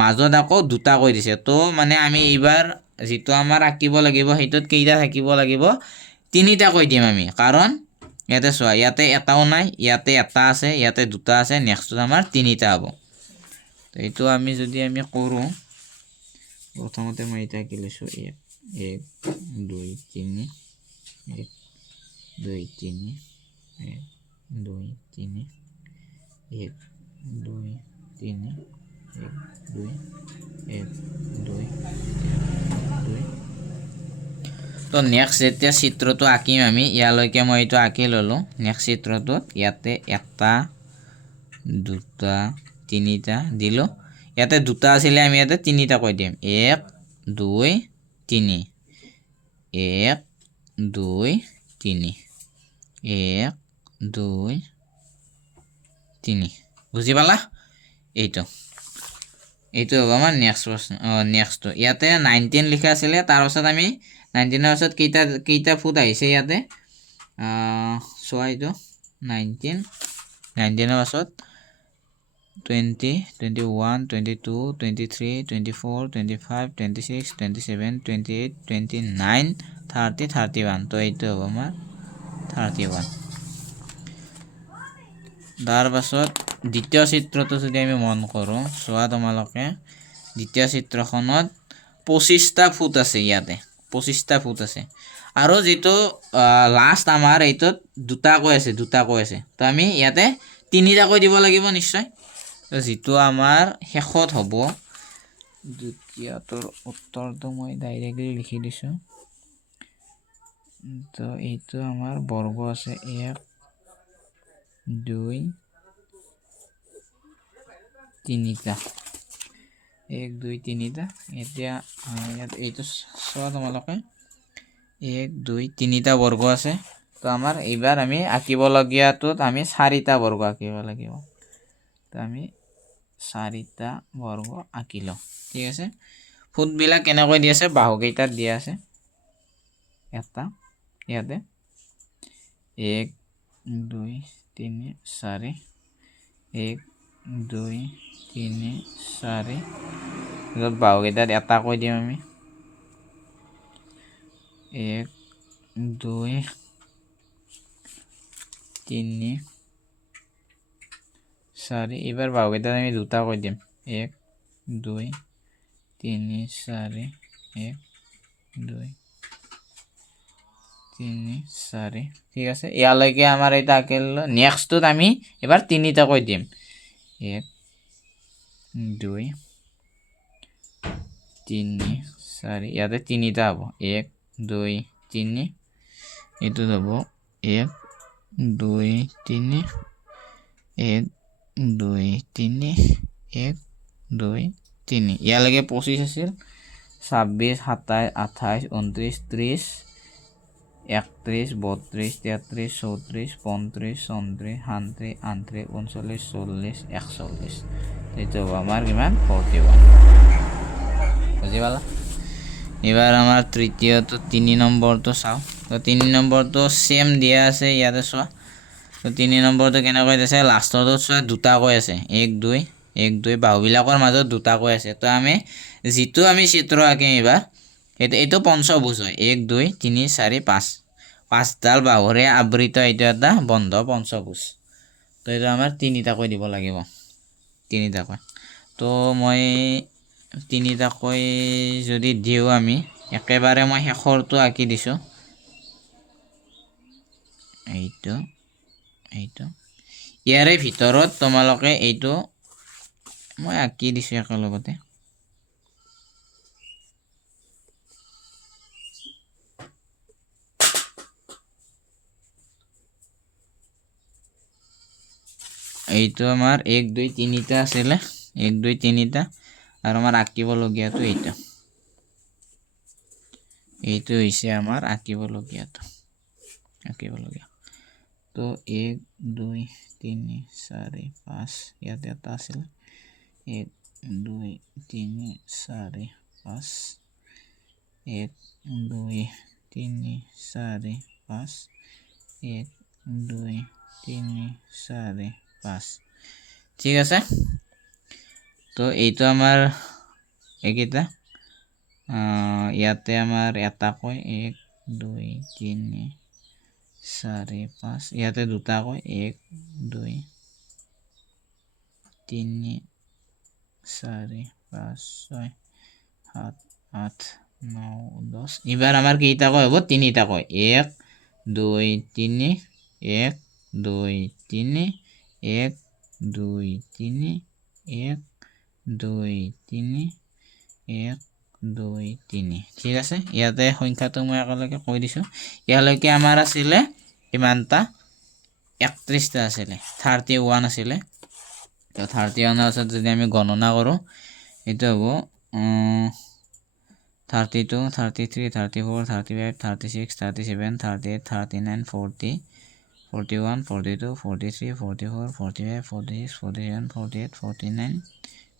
মাজত আকৌ 2টাকৈ দিছে তো মানে আমি এইবাৰ যিটো আমাৰ আঁকিব লাগিব সেইটোত কেইটা থাকিব লাগিব 3টাকৈ দিম আমি কাৰণ ইয়াতে চোৱা ইয়াতে এটাও নাই ইয়াতে এটা আছে ইয়াতে 2টা আছে নেক্সটত আমাৰ 3টা হ'ব তো এইটো আমি যদি আমি কৰোঁ প্ৰথমতে মই এটা আঁকি লৈছোঁ 1 2 3 1 2 3 1 2 3 1 2 3 1 2 1 2 2 তো নেক্সট যেতিয়া চিত্ৰটো আঁকিম আমি ইয়ালৈকে মই এইটো আঁকি ল'লোঁ নেক্সট চিত্ৰটোত ইয়াতে এটা 2টা 3টা দিলোঁ ইয়াতে 2টা আছিলে আমি ইয়াতে 3টাকৈ দিম 1 2 3 1 2 3 1 2 3 বুজি পালা এইটো এইটো হ'ব আমাৰ নেক্সট প্ৰশ্ন নেক্সটটো ইয়াতে 19 লিখা আছিলে তাৰ পাছত আমি 19ৰ পাছত কেইটা ফুট আহিছে ইয়াতে চোৱা এইটো 19ৰ পাছত 20 21 22 23 24 25 26 27 28 29 30 31 তো এইটো হ'ব আমাৰ 31 তাৰ পাছত দ্বিতীয় চিত্ৰটো যদি আমি মন কৰোঁ চোৱা তোমালোকে দ্বিতীয় চিত্ৰখনত 25টা ফুট আছে ইয়াতে 25টা ফুট আছে আৰু যিটো লাষ্ট আমাৰ এইটোত দুটাকৈ আছে তো আমি ইয়াতে তিনিটাকৈ দিব লাগিব নিশ্চয় তো যিটো আমাৰ শেষত হ'ব দ্বিতীয়টোৰ উত্তৰটো মই ডাইৰেক্টলি লিখি দিছোঁ তো এইটো আমাৰ বৰ্গ আছে 1 2 3টা 1 2 3টা এতিয়া ইয়াত এইটো চোৱা তোমালোকে 1 2 3টা বৰ্গ আছে তো আমাৰ এইবাৰ আমি আঁকিবলগীয়াটোত আমি 4টা বৰ্গ আঁকিব লাগিব তো আমি 4টা বৰ্গ আঁকিলোঁ ঠিক আছে ফুটবিলাক কেনেকৈ দি আছে বাহুকেইটাত দিয়া আছে এটা ইয়াতে 1 2 3 4 1 2 3 4 বাহুকেইটাত এটা কৈ দিম আমি 1 2 3 4 এইবাৰ বাহুকেইটাত আমি দুটা কৈ দিম 1 2 3 4 1 2 3 4 ঠিক আছে ইয়ালৈকে আমাৰ এটা আঁকিলোঁ নেক্সটটোত আমি এবাৰ তিনিটা কৈ দিম 1 2 3 4 ইয়াতে তিনিটা হ'ব 1 2 3 এইটো হ'ব 1 2 3 1 2 3 1 2 3 ইয়ালৈকে 25 আছিল 26 27 28 29 30 31 32 33 34 35 36 37 38 39 40 41 এইটো হ'ব আমাৰ কিমান 41 বুজি পালা এবাৰ আমাৰ তৃতীয়টো 3 নম্বৰটো চাওঁ তো 3 নম্বৰটো সেম দিয়া আছে ইয়াতে চোৱা তো 3 নম্বৰটো কেনেকৈ দিছে লাষ্টৰটো চোৱা দুটাকৈ আছে 1 2 1 2 বাহুবিলাকৰ মাজত দুটাকৈ আছে তো আমি যিটো আমি চিত্ৰ আঁকিম এবাৰ এইটো পঞ্চভুজ হয় 1 2 3 4 5 পাঁচডাল বাহুৰে আবৃত এইটো এটা বন্ধ পঞ্চভুজ তো এইটো আমাৰ তিনিটাকৈ দিব লাগিব তিনিটাকৈ তো মই তিনিটাকৈ যদি দিওঁ আমি একেবাৰে মই শেষৰটো আঁকি দিছোঁ এইটো ইয়াৰে ভিতৰত তোমালোকে এইটো মই আঁকি দিছোঁ একেলগতে এইটো আমাৰ 1 2 3টা আছিলে 1 2 3টা আৰু আমাৰ আঁকিবলগীয়াটো এইটো হৈছে আমাৰ আঁকিবলগীয়া তো 1 2 3 4 5 ইয়াতে এটা আছিলে 1 2 3 4 5 1 2 3 4 5 1 2 3 4 5 ঠিক আছে তো এইটো আমাৰ এইকেইটা ইয়াতে আমাৰ এটাকৈ 1 2 3 4 5 ইয়াতে দুটাকৈ 1 2 3 4 5 6 7 8 9 10 এইবাৰ আমাৰ কেইটাকৈ হ'ব তিনিটাকৈ 1 2 3 1 2 3 1 2 3 1 2 3 1 2 3 ঠিক আছে ইয়াতে সংখ্যাটো মই একেলগে কৈ দিছোঁ ইয়ালৈকে আমাৰ আছিলে কিমানটা 31টা আছিলে 31 আছিলে তো 31ৰ পাছত যদি আমি গণনা কৰোঁ এইটো হ'ব 32 33 34 35 36 37 38 39 40 41 42 43 44 45 46 47 48 49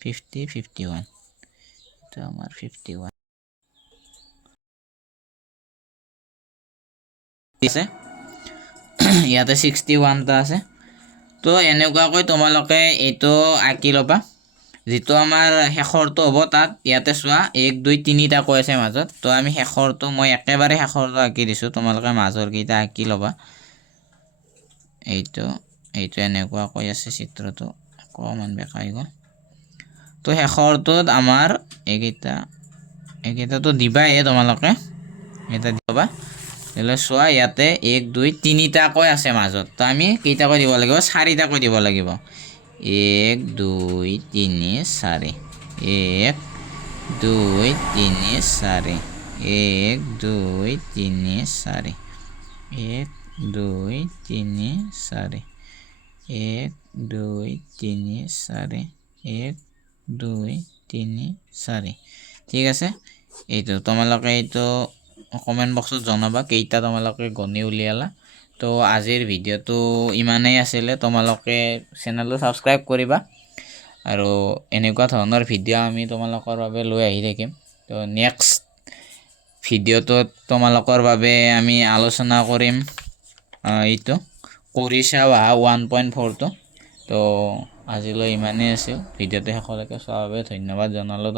50 51 তো আমার 51 আছে ইয়াতে 61টা আছে তো এনেকুৱাকৈ তোমালোকে এইটো আঁকি ল'বা যেটো আমাৰ শেষৰটো হ'ব তাত ইয়াতে চোৱা 1 2 3টা কৈ আছে মাজত তো আমি শেষৰটো মই একেবাৰে শেষৰটো আঁকি দিছোঁ তোমালোকে মাজৰ কেইটা আঁকি ল'বা এইটো এনেকুৱা কৈ আছে চিত্ৰটো অকমান বেকাই গ'ল তো শেষৰটোত আমাৰ এইকেইটাতো দিবাই তোমালোকে এটা দিবা এলে চোৱা ইয়াতে 1 2 3টা কৈ আছে মাজত তো আমি কেইটা কৈ দিব লাগিব 4টা কৈ দিব লাগিব 1 2 3 4 1 2 3 4 1 2 3 4 1 2 3 4 1 2 3 4 1 2 3 4 ঠিক আছে এইটো তোমালোকে এইটো কমেন্ট বক্সত জনাবা কেইটা তোমালোকে গণি উলিয়ালা তো আজিৰ ভিডিঅ'টো ইমানেই আছিলে তোমালোকে চেনেলটো সাবস্ক্ৰাইব কৰিবা আৰু এনেকুৱা ধৰণৰ ভিডিঅ' আমি তোমালোকৰ বাবে লৈ আহি থাকিম তো নেক্সট ভিডিঅ'টোত তোমালোকৰ বাবে আমি আলোচনা কৰিম এইটো কৰি চাৱা 1.4 তো আজিলৈ ইমানেই আছিল ভিডিঅ'টো শেষলৈকে চোৱাৰ বাবে ধন্যবাদ জনালোঁ